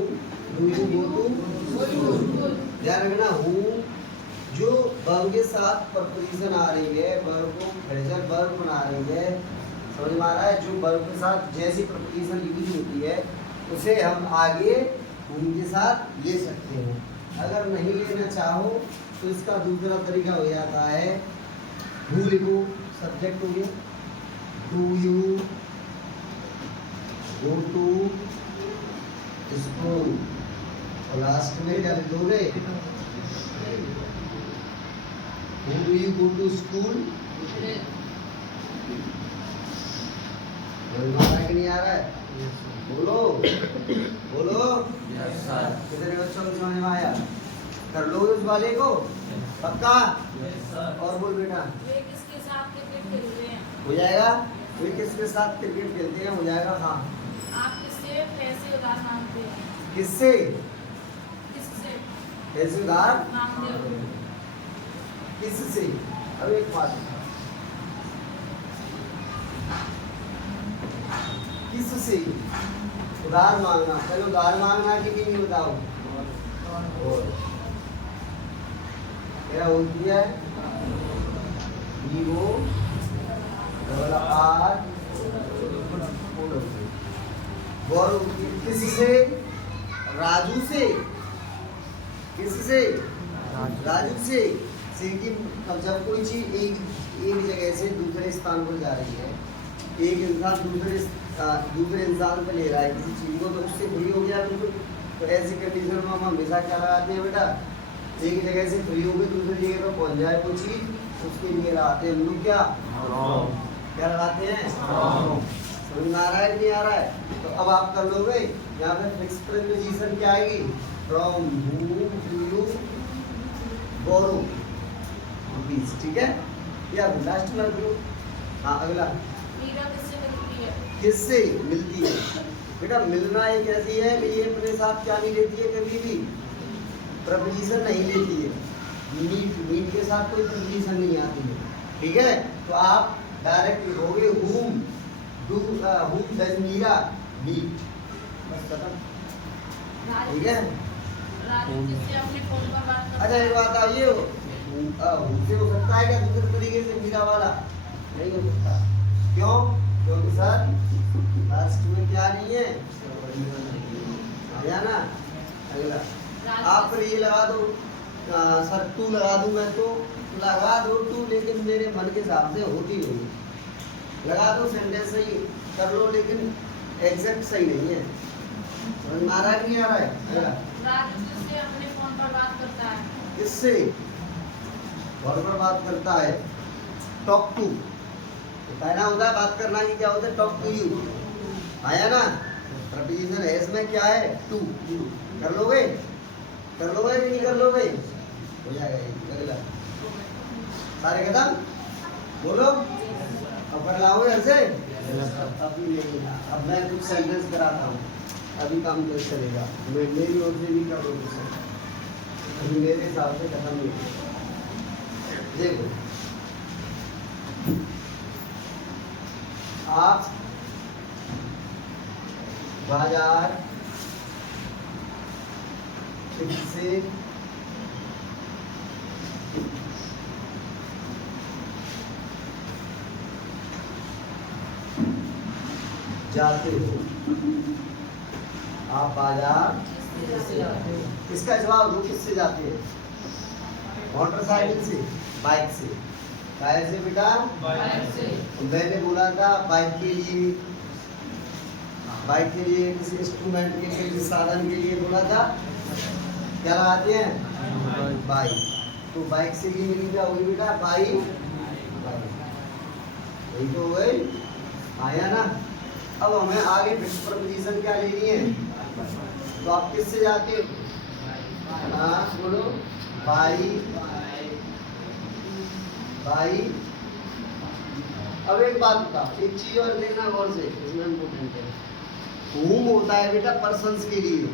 do you go to school. ध्यान रखना, हूँ जो वर्ब के साथ प्रपोजिशन आ रही है, वर्ब को फ्रेजल वर्ब बना रही है। समझ में आ रहा है? जो वर्ब के साथ जैसी प्रपोजिशन यूज होती है उसे हम आगे उनके साथ ले सकते हैं। अगर नहीं लेना चाहो तो इसका दूसरा तरीका हो जाता है, हु लिखो, सब्जेक्ट हो गया, do you go to school, और लास्ट में क्या लिखोगे? Who do you go to school? कि नहीं आ रहा है? बोलो बोलो। कितने बच्चों को समझ में आया? कर लो उस वाले को पक्का? और बोल बेटा। वे किसके साथ क्रिकेट खेलते हैं? हो जाएगा। वे किसके साथ क्रिकेट खेलते हैं? हो जाएगा। हाँ। आप किससे पैसे उधार मांगते हैं? किससे? किससे पैसे उधार मांगते हो? किससे? अब एक बात, किससे उधार मांगना? पहले उधार मांगना कि नहीं बताओ। क्या होती है? वीवो डबल आर बोरो। किससे? राजू से। किससे? राजू से। अब जब कोई चीज एक जगह से दूसरे स्थान पर जा रही है, एक इंसान दूसरे इंसान पे ले रहा है किसी चीज को, तो उससे फ्री हो गया बिल्कुल। तो ऐसी कंडीशन में हम हमेशा क्या लगाते हैं बेटा? एक जगह से फ्री होकर दूसरी जगह पर पहुंच जाए कोई चीज, उसके लिए लगाते हैं हम लोग क्या लगाते हैं? समझ में आ रहा है कि नहीं आ रहा है? तो अब आप कर लोगे, यहाँ पे फिक्स प्रीपोजिशन क्या आएगी? From, who, do you, borrow, rupees. ठीक है, या लास्ट में रख लो। हाँ, अगला। मीरा किससे मिलती है? किससे मिलती है? बेटा मिलना एक ऐसी है कि ये अपने साथ क्या नहीं लेती है, कभी भी प्रपोजिशन नहीं लेती है। मीट के साथ कोई प्रपोजिशन नहीं आती है। ठीक है, तो आप डायरेक्ट लिखोगे whom does मीरा meet, बस खत्म। ठीक है। राजू किससे अपने फोन पर बात करता है? अच्छा एक बात आइए, उससे हो सकता है क्या दूसरे तरीके से मीरा वाला? नहीं हो सकता। क्यों? क्योंकि सर लास्ट में क्या नहीं है? आया ना? अगला आप फिर ये लगा दो, सर तू लगा दूं मैं तो लगा दो तू, लेकिन मेरे मन के हिसाब से होती नहीं। लगा दो, सेंटेंस सही कर लो, लेकिन एग्जैक्ट सही नहीं है। समझ में आ रहा है कि नहीं आ रहा है? राजू किससे अपने फोन पर बात करता है? किससे फोन पर बात करता है? Talk to. कहना होता है बात करना, ही क्या होता है? Talk to you. आया ना? प्रपोजिशन है इसमें क्या है? टू। कर लोगे? कर लोगे कि नहीं कर लोगे? हो जाएगा ये अगला सारे खत्म बोलो अब कर लाओ घर से अभी नहीं अब मैं कुछ सेंटेंस कराता हूँ अभी काम कर चलेगा मैं मेरी ओर से भी कर दूँ अभी मेरे हिसाब से खत्म नहीं देखो आप बाजार से जाते हो आप बाजार इसका जवाब दो किससे जाते हैं मोटरसाइकिल से बाइक से टायर से बेटा बाइक से मैंने बोला था बाइक के लिए किसी इंस्ट्रूमेंट के लिए किसी साधन के लिए बोला था क्या लगाते हैं बाइक तो बाइक से की मीनिंग क्या होगी बेटा बाइक वही तो हो गई आया ना अब हमें आगे प्रपोजिशन क्या लेनी है तो आप किससे जाते हो हाँ बोलो बाइक अब एक बात बता एक चीज और देखना गौर से इसमें इम्पोर्टेंट है होम होता है बेटा पर्सन्स के लिए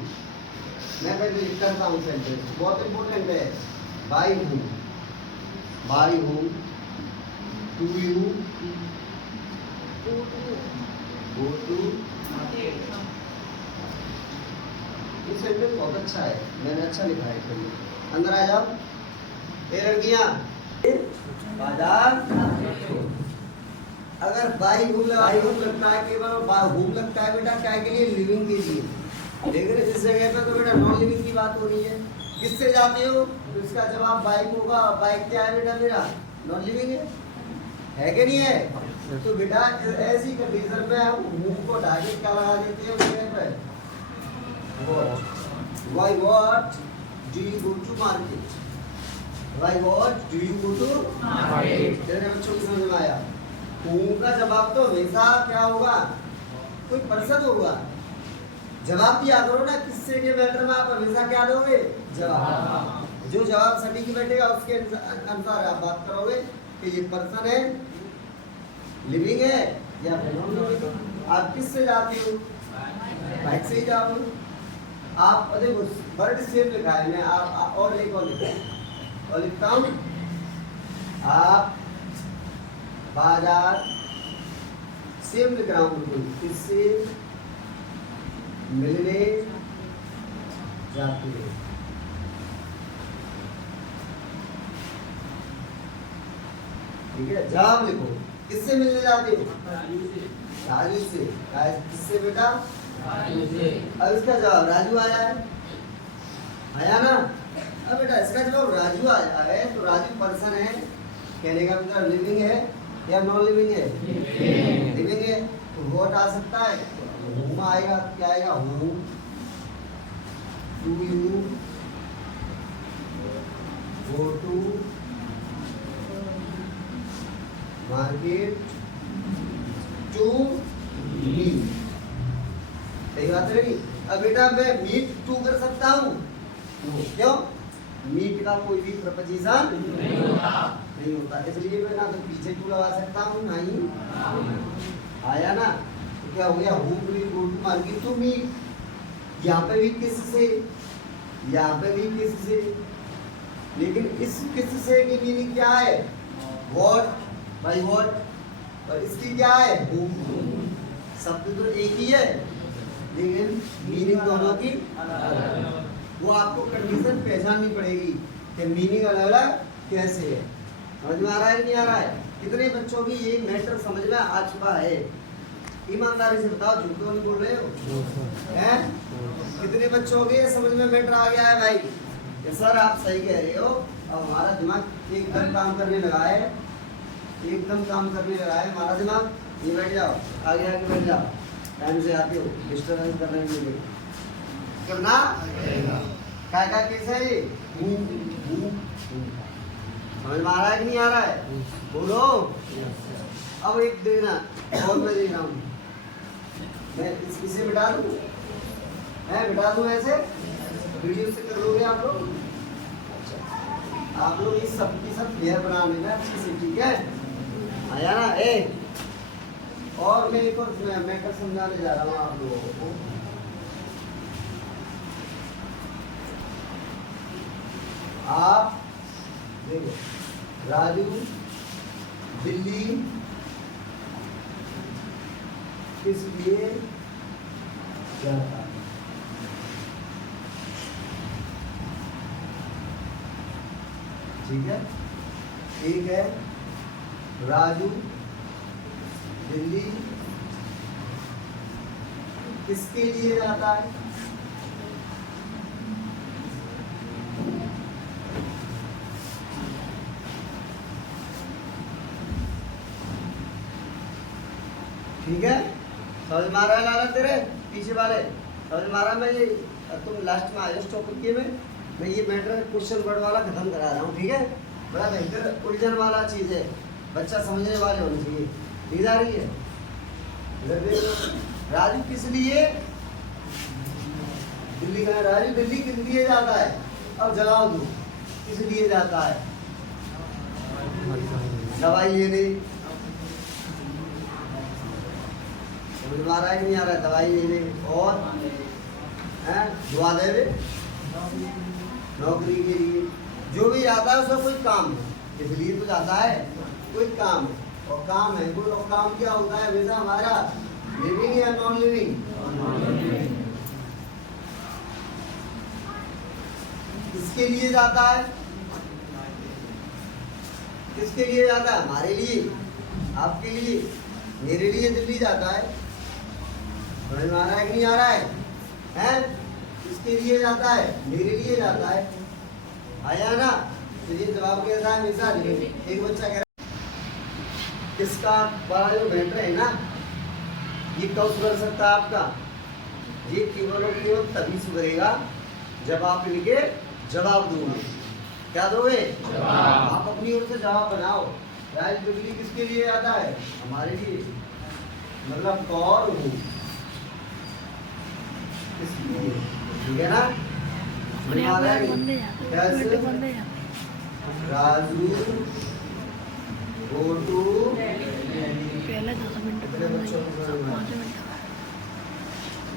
मैं पहले लिख करता हूँ सेंटेंस बहुत इम्पोर्टेंट है by whom do you go to ये सेंटेंस बहुत अच्छा है मैंने अच्छा लिखा है कभी अंदर आ जाओ ये लड़कियां बाजार अगर बाई होम लगता है केवल होम लगता है बेटा क्या के लिए लिविंग के लिए लेकिन इस जगह पे तो बेटा नॉन लिविंग की बात हो रही है किससे जाते हो तो इसका जवाब बाइक होगा बाइक क्या है बेटा मेरा नॉन लिविंग है कि नहीं है तो बेटा ऐसी कंडीशन में हम होम को ढाके क्या लगा देते हैं उस जगह पे why what do you go to market why what do you go to market तेरे बच्चों की समझ में आया होम का जवाब तो हमेशा क्या होगा कोई पर्सन होगा जवाब दिया करो ना किससे के मैटर में आप हमेशा क्या दोगे जवाब जो जवाब सटीक बैठेगा उसके अनुसार आप बात करोगे कि ये पर्सन है लिविंग है या नॉन लिविंग आप किससे जाते हो बाइक से ही जाओ आप देखो वर्ड सेम लिखा है मैं आप और लिखो और लिखता हूँ आप बाजार सेम लिख रहा हूँ बिल्कुल किससे मिलने जाते हैं ठीक है जवाब लिखो किससे मिलने जाते हो राजू से किससे बेटा अब इसका जवाब राजू आया है ना अब बेटा इसका जवाब राजू आया है तो राजू पर्सन है कहने का मतलब लिविंग है या नॉन लिविंग है लिविंग है तो व्हाट आ सकता है होम आएगा क्या आएगा whom do you go to market to meet सही बात है नहीं अब बेटा मैं मीट टू कर सकता हूँ क्यों मीट का कोई भी प्रपोजिशन नहीं होता इसलिए मैं ना तो पीछे टू लगा सकता हूँ नहीं आया ना तो क्या हो गया who will go to market to meet यहाँ पे भी किस से यहाँ पे भी किस से लेकिन इस किस से की मीनिंग क्या है व्हाट बाय व्हाट और इसकी क्या है whom शब्द तो एक ही है लेकिन मीनिंग दोनों की वो आपको कंडीशन पहचाननी पड़ेगी कि मीनिंग अलग अलग कैसे है समझ में आ रहा है कि नहीं आ रहा है कितने बच्चों की ये मैटर समझ में आ चुका है ईमानदारी से बताओ झूठ तो नहीं बोल रहे हो हैं कितने बच्चों के समझ में मैटर आ गया है भाई कि सर आप सही कह रहे हो अब हमारा दिमाग एकदम काम करने लगा है एकदम काम करने लगा है हमारा दिमाग ये बैठ जाओ आगे आगे बैठ जाओ टाइम से आते हो डिस्टर्बेंस करने के लिए करना क्या कैसे है ये समझ में आ रहा है कि नहीं आ रहा है बोलो अब एक देना और मैं दे रहा हूँ मैं इसे बिठा दूँ मैं बिठा दूँ ऐसे वीडियो से कर लोगे आप लोग आप लोग इस सब की सब क्लियर बना लेना अच्छे से, ठीक है? आया ना? और मैं एक और मैटर समझाने जा रहा हूँ आप लोगों को। आप देखो, राजू दिल्ली किस लिए जाता है? ठीक है, एक है राजू दिल्ली किसके लिए जाता है? ठीक है, समझ में आ रहा है लाला तेरे पीछे वाले? समझ में आ रहा है? मैं ये तुम लास्ट में आए उस टॉपिक के में मैं ये मैटर क्वेश्चन वर्ड वाला खत्म करा रहा हूँ, ठीक है? बड़ा भयंकर उलझन वाला चीज है, बच्चा समझने वाले होने चाहिए। नींद आ रही है? इधर देखो, राजू किस लिए दिल्ली का? राजू दिल्ली किस लिए जाता है? अब जवाब दो, किस लिए जाता है? दवाई लेने। समझ में आ रहा है कि नहीं आ रहा है? दवाई लेने और दुआ देवे, नौकरी के लिए, जो भी जाता है उसका कोई काम है, इसलिए तो जाता है, कोई काम है। और काम है कोई, और काम क्या होता है बेटा हमारा? लिविंग या नॉन लिविंग? किसके लिए जाता है? किसके लिए जाता है? हमारे लिए, आपके लिए, मेरे लिए दिल्ली जाता है। समझ में आ रहा है कि नहीं आ रहा है? हैं? किसके लिए जाता है? मेरे लिए जाता है। आया ना? तो ये जवाब कैसा है? हमेशा एक बच्चा कह रहा है किसका बड़ा जो मैटर है ना, ये कब सुधर सकता है आपका? ये केवल और केवल तभी सुधरेगा जब आप इनके जवाब दोगे। क्या दोगे? आप अपनी ओर से जवाब बनाओ। राज दिल्ली किसके लिए आता है? हमारे लिए, मतलब कौन हूँ, इसलिए, ठीक है ना? राजू गो टू, पहले 10 मिनट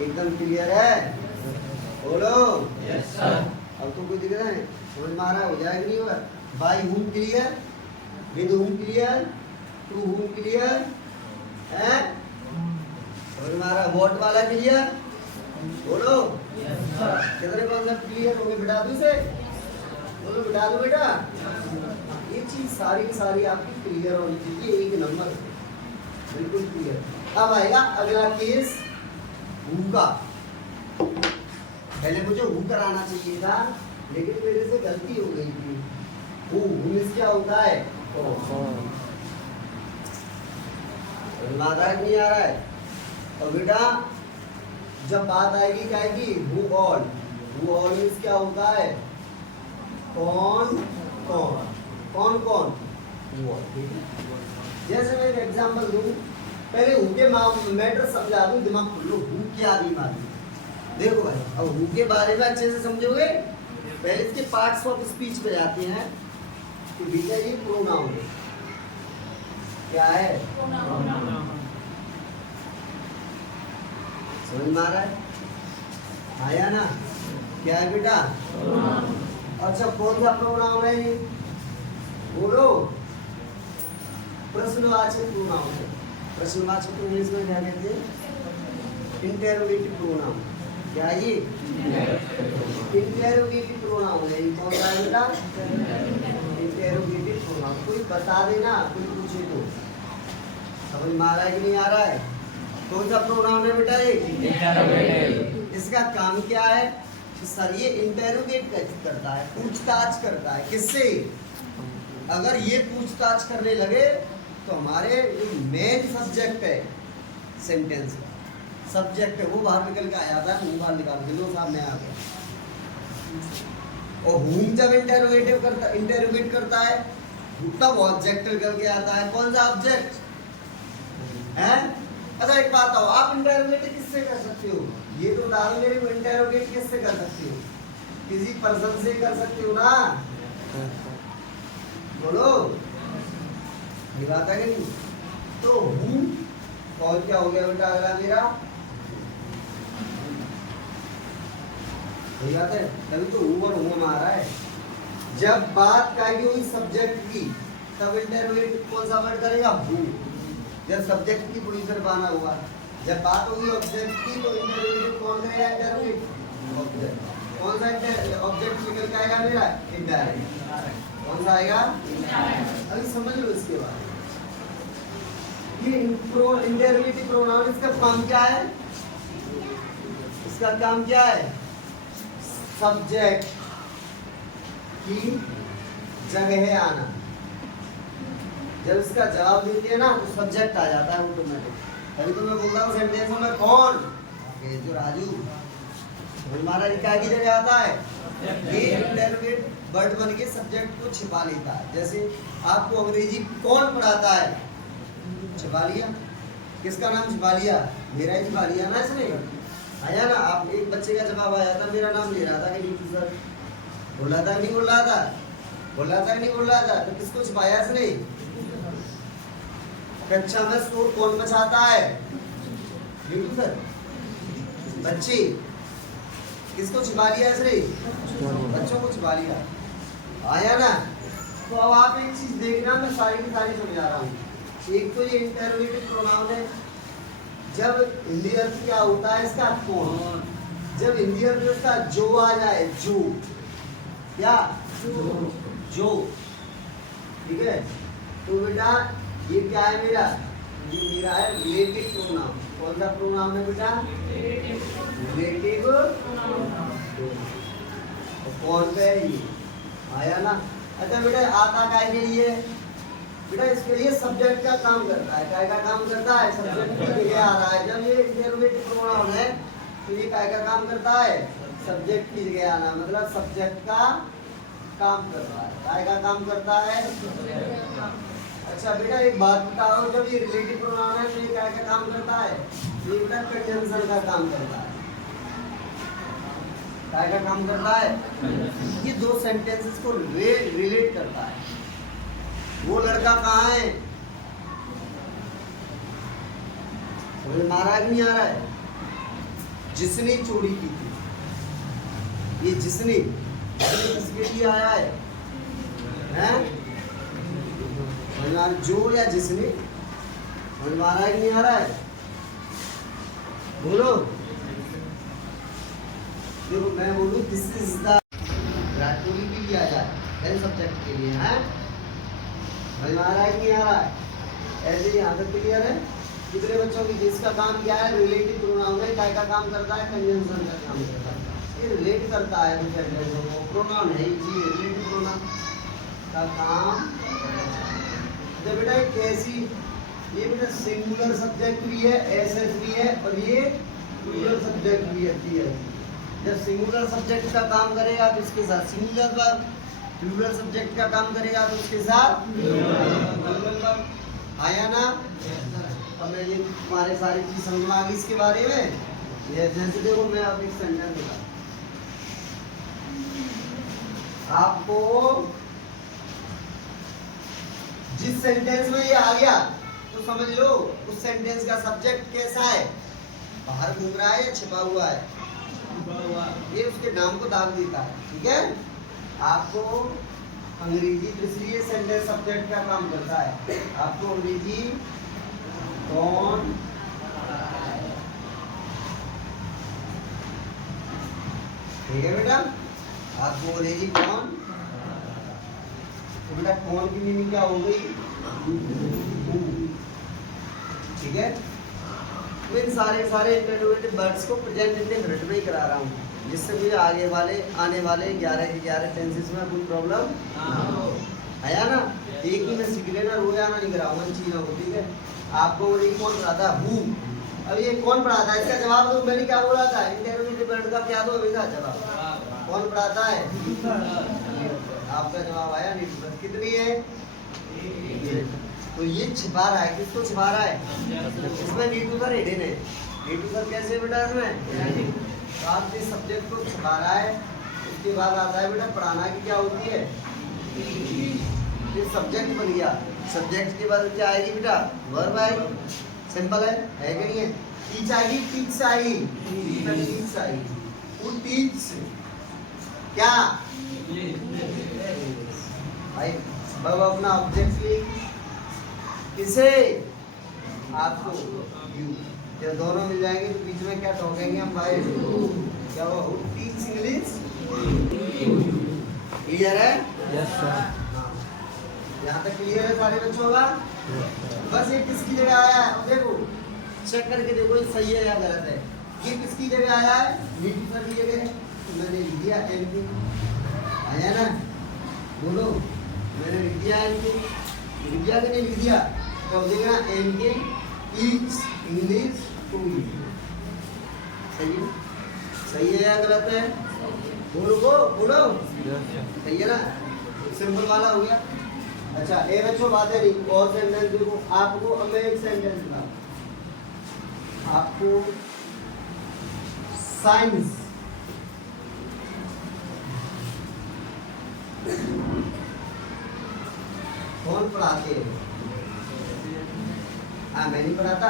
एकदम क्लियर है? बोलो यस सर। अब तो कोई दिख रहा है? समझ में आ रहा है? हो जाएगा नहीं होगा? By whom clear, with whom clear, to whom clear है? समझ में आ रहा है? वॉट वाला क्लियर? बोलो यस सर। कितने कॉन्सेप्ट क्लियर हो गए? बिठा दो इसे, बोलो बिठा दो बेटा। ये चीज सारी की सारी आपकी क्लियर होनी चाहिए, एक नंबर बिल्कुल क्लियर। अब आएगा अगला केस हु का। पहले मुझे हु कराना चाहिए था, लेकिन मेरे से गलती हो गई थी। हु क्या होता है? आ रहा है नहीं आ रहा है? और बेटा जब बात आएगी क्या आएगी? हु ऑल मीन्स क्या होता है? कौन कौन, कौन कौन, हु ऑल। ठीक है, जैसे मैं एक एग्जांपल दूं, पहले हु के मैटर समझा दूं, दिमाग खोल लो। हु क्या भी मालूम? देखो भाई, अब हु के बारे में अच्छे से समझोगे, पहले इसके पार्ट्स ऑफ स्पीच पे जाते हैं। तो भैया ये प्रोनाउन है, क्या है? समझ में आ रहा है? आया ना? क्या है बेटा? अच्छा, कौन सा प्रोनाउन है ये? बोलो। प्रश्नवाचक प्रोनाउन है। प्रश्नवाचक को इंग्लिश में क्या कहते हैं? Interrogative pronoun. क्या ये? इंटेरोगेटिव प्रोनाउन है। कौन सा है बेटा? Interrogative pronoun. कोई बता देना, कोई पूछे तो। समझ में आ रहा है कि नहीं आ रहा है? कौन सा प्रोनाउन है बेटा ये? इंटेरोगेटिव। इसका काम क्या है? सर ये इंटेरोगेट करता है, पूछताछ करता है। किससे? अगर ये पूछताछ करने लगे तो हमारे जो मेन सब्जेक्ट है सेंटेंस का, सब्जेक्ट है वो बाहर निकल के आ जाता है, मुंह बाहर निकाल के लो साहब मैं आ गया। और हुम जब इंटेरोगेट करता है तब ऑब्जेक्ट निकल के आता है। कौन सा ऑब्जेक्ट है? अच्छा एक बात आओ, आप इंटेरोगेट किससे कर सकते हो? ये तो दारू मेरे को इंटेरोगेट किससे कर सकते हो? किसी पर्सन से कर सकते हो ना? बोलो, ये बात है कि नहीं? तो हूँ और क्या हो गया बेटा अगला मेरा? वही बात है, तभी तो हूँ और हूँ हमारा है। जब बात करेगी हुई सब्जेक्ट की, तब इंटररोगेटिव कौन सा वर्ड करेगा? हूँ। जब सब्जेक्ट की पोजीशन पाना हुआ, जब बात होगी ऑब्जेक्ट की, तो इंटररोगेटिव कौन करेगा? Interrogative object. कौन सा ऑब्जेक्ट निकल के आएगा मेरा? इनडायरेक्ट। कौन सा आएगा? अभी समझ लो इसके बाद। ये इंटररोगेटिव प्रोनाउन, इसका काम क्या है? इसका काम क्या है? सब्जेक्ट की जगह आना। जब इसका जवाब देती है ना, तो सब्जेक्ट आ जाता है ऑटोमेटिक। तभी तो मैं बोल रहा हूँ सेंटेंस में कौन, जो राजू, हमारा क्या की जगह आता है? ये इंटररोगेटिव वर्ड बन के सब्जेक्ट को छिपा लेता है। जैसे आपको अंग्रेजी कौन पढ़ाता है? छिपा लिया। किसका नाम छिपा लिया? मेरा ही छिपा लिया ना इसने। आया ना? आप एक बच्चे का जवाब आया था, मेरा नाम ले रहा था कि नीतू सर, बोल रहा था नहीं बोल रहा था? बोल रहा था नहीं बोल रहा था? तो किसको छिपाया इसने? कक्षा में शोर कौन मचाता है? नीतू सर। बच्चे, किसको छिपा लिया इसने? बच्चों को छिपा लिया। आया ना? तो अब आप एक चीज देखना, मैं सारी की सारी समझा रहा हूँ। एक तो ये इंटररोगेटिव प्रोनाउन है। जब हिंदी अर्थ क्या होता है इसका? कौन। जब हिंदी अर्थ इसका जो आ जाए, जो, क्या? जो, ठीक है? तो बेटा ये क्या है मेरा? ये मेरा है रिलेटिव प्रोनाउन। कौन सा प्रोनाउन है बेटा? रिलेटिव। कौन पे है ये? आया ना? अच्छा बेटा आता काय के लिए? बेटा इसके लिए सब्जेक्ट का काम करता है। काय का काम करता है? सब्जेक्ट की जगह आ रहा है। जब ये इंटररोगेटिव प्रोनाउन है, तो ये काय का काम करता है? सब्जेक्ट की जगह आना, मतलब सब्जेक्ट का काम कर रहा है। काय का काम करता है? अच्छा बेटा एक बात बताओ, जब ये रिलेटिव प्रोनाउन है, तो ये काय का काम करता है? ये बेटा कंजंक्शन का काम करता है। काय का काम करता है? ये दो सेंटेंसेस को रिलेट करता है। वो लड़का कहाँ है? महाराज नहीं आ रहा है? जिसने चोरी की थी, ये जिसने किसके लिए आया है? हैं? जो या जिसने? महाराज नहीं आ रहा है? बोलो। देखो मैं बोलूँ दिस इज द चोरी के लिए आया है, सब्जेक्ट के लिए है। महाराज नहीं आ रहा है? ऐसे ही यहाँ तक क्लियर है? कितने बच्चों की जिसका काम क्या है? रिलेटिव प्रोनाउन है। काय का काम करता है? कंजंक्शन का काम करता है। ये रिलेट करता है दो सेंटेंसों को। प्रोनाउन है जी, रिलेटिव प्रोनाउन का काम। जब बेटा कैसी, ये बेटा सिंगुलर सब्जेक्ट भी है, एसएस भी है, और ये प्लूरल सब्जेक्ट भी है। जब सिंगुलर सब्जेक्ट का काम करेगा तो इसके साथ सिंगुलर वर्ब, प्लूरल सब्जेक्ट का काम करेगा तो उसके साथ प्लूरल वर्ब। आया ना? अब मैं ये तुम्हारे सारी चीज समझ में आ गई इसके बारे में। ये जैसे देखो मैं अब एक सेंटेंस बता आपको, जिस सेंटेंस में ये आ गया तो समझ लो उस सेंटेंस का सब्जेक्ट कैसा है? बाहर घूम रहा है या छिपा हुआ है? ये उसके नाम को दाग देता है। ठीक है? आपको अंग्रेजी, इसलिए सेंटेंस सब्जेक्ट का काम करता है। आपको अंग्रेजी कौन, ठीक है बेटा? आपको अंग्रेजी कौन, तो बेटा कौन की मीनिंग क्या हो गई? ठीक है? तो इन सारे इंटररोगेटिव वर्ड्स को प्रेजेंट इंडेफिनिट में ही करा रहा हूँ, जिससे मुझे आने वाले 11 टेंसेस में कोई प्रॉब्लम ना हो। आया ना? एक ही में सीख लेना, रोजाना नहीं कराऊंगा इन चीजों को। ठीक है? आपको ये कौन पढ़ाता है? हूँ। अब ये कौन पढ़ाता है? इसका जवाब दो। मैंने क्या बोला था? इंटररोगेटिव वर्ड का क्या दो हमेशा जवाब। कौन पढ़ाता है? आपका जवाब आया नीतू सर। कितनी है? तो ये छिपा रहा है, किसको छिपा रहा है? इसमें नीतू सर हिडन है। नीतू सर कैसे बेटा? इसमें तो आप इस सब्जेक्ट को छिपा रहा है। उसके बाद आता है बेटा पढ़ाना की क्या होती है? ये सब्जेक्ट बन गया। सब्जेक्ट के बाद क्या आएगी बेटा? वर्ब आएगी। सिंपल है कि नहीं है? टीच आएगी, टीच आएगी, टीच आएगी। वो टीच क्या भाई? अब अपना ऑब्जेक्ट लिखेगी किसे? आपको यू। जब दोनों मिल जाएंगे तो बीच में क्या ठोकेंगे हम भाई? क्या वो टीच इंग्लिश? क्लियर है? Yes sir. यहाँ तक क्लियर है सारे बच्चों का? बस ये किसकी जगह आया है? अब देखो चेक करके देखो ये सही है या गलत है। ये किसकी जगह आया है? नीति सर की जगह है। मैंने लिख दिया एनपी, आया ना? बोलो, मैंने लिख दिया एनपी, लिख दिया कि नहीं लिख दिया? तो देखना NK teach English to you. सही है? सही है या गलत है? बोलो बोलो, सही है ना? सिंपल वाला हो गया। अच्छा ए बच्चों बातें नहीं और सेंटेंस देखो। आपको अब मैं एक सेंटेंस दूंगा आपको। साइंस कौन पढ़ाते हैं? हाँ मैं नहीं पढ़ाता।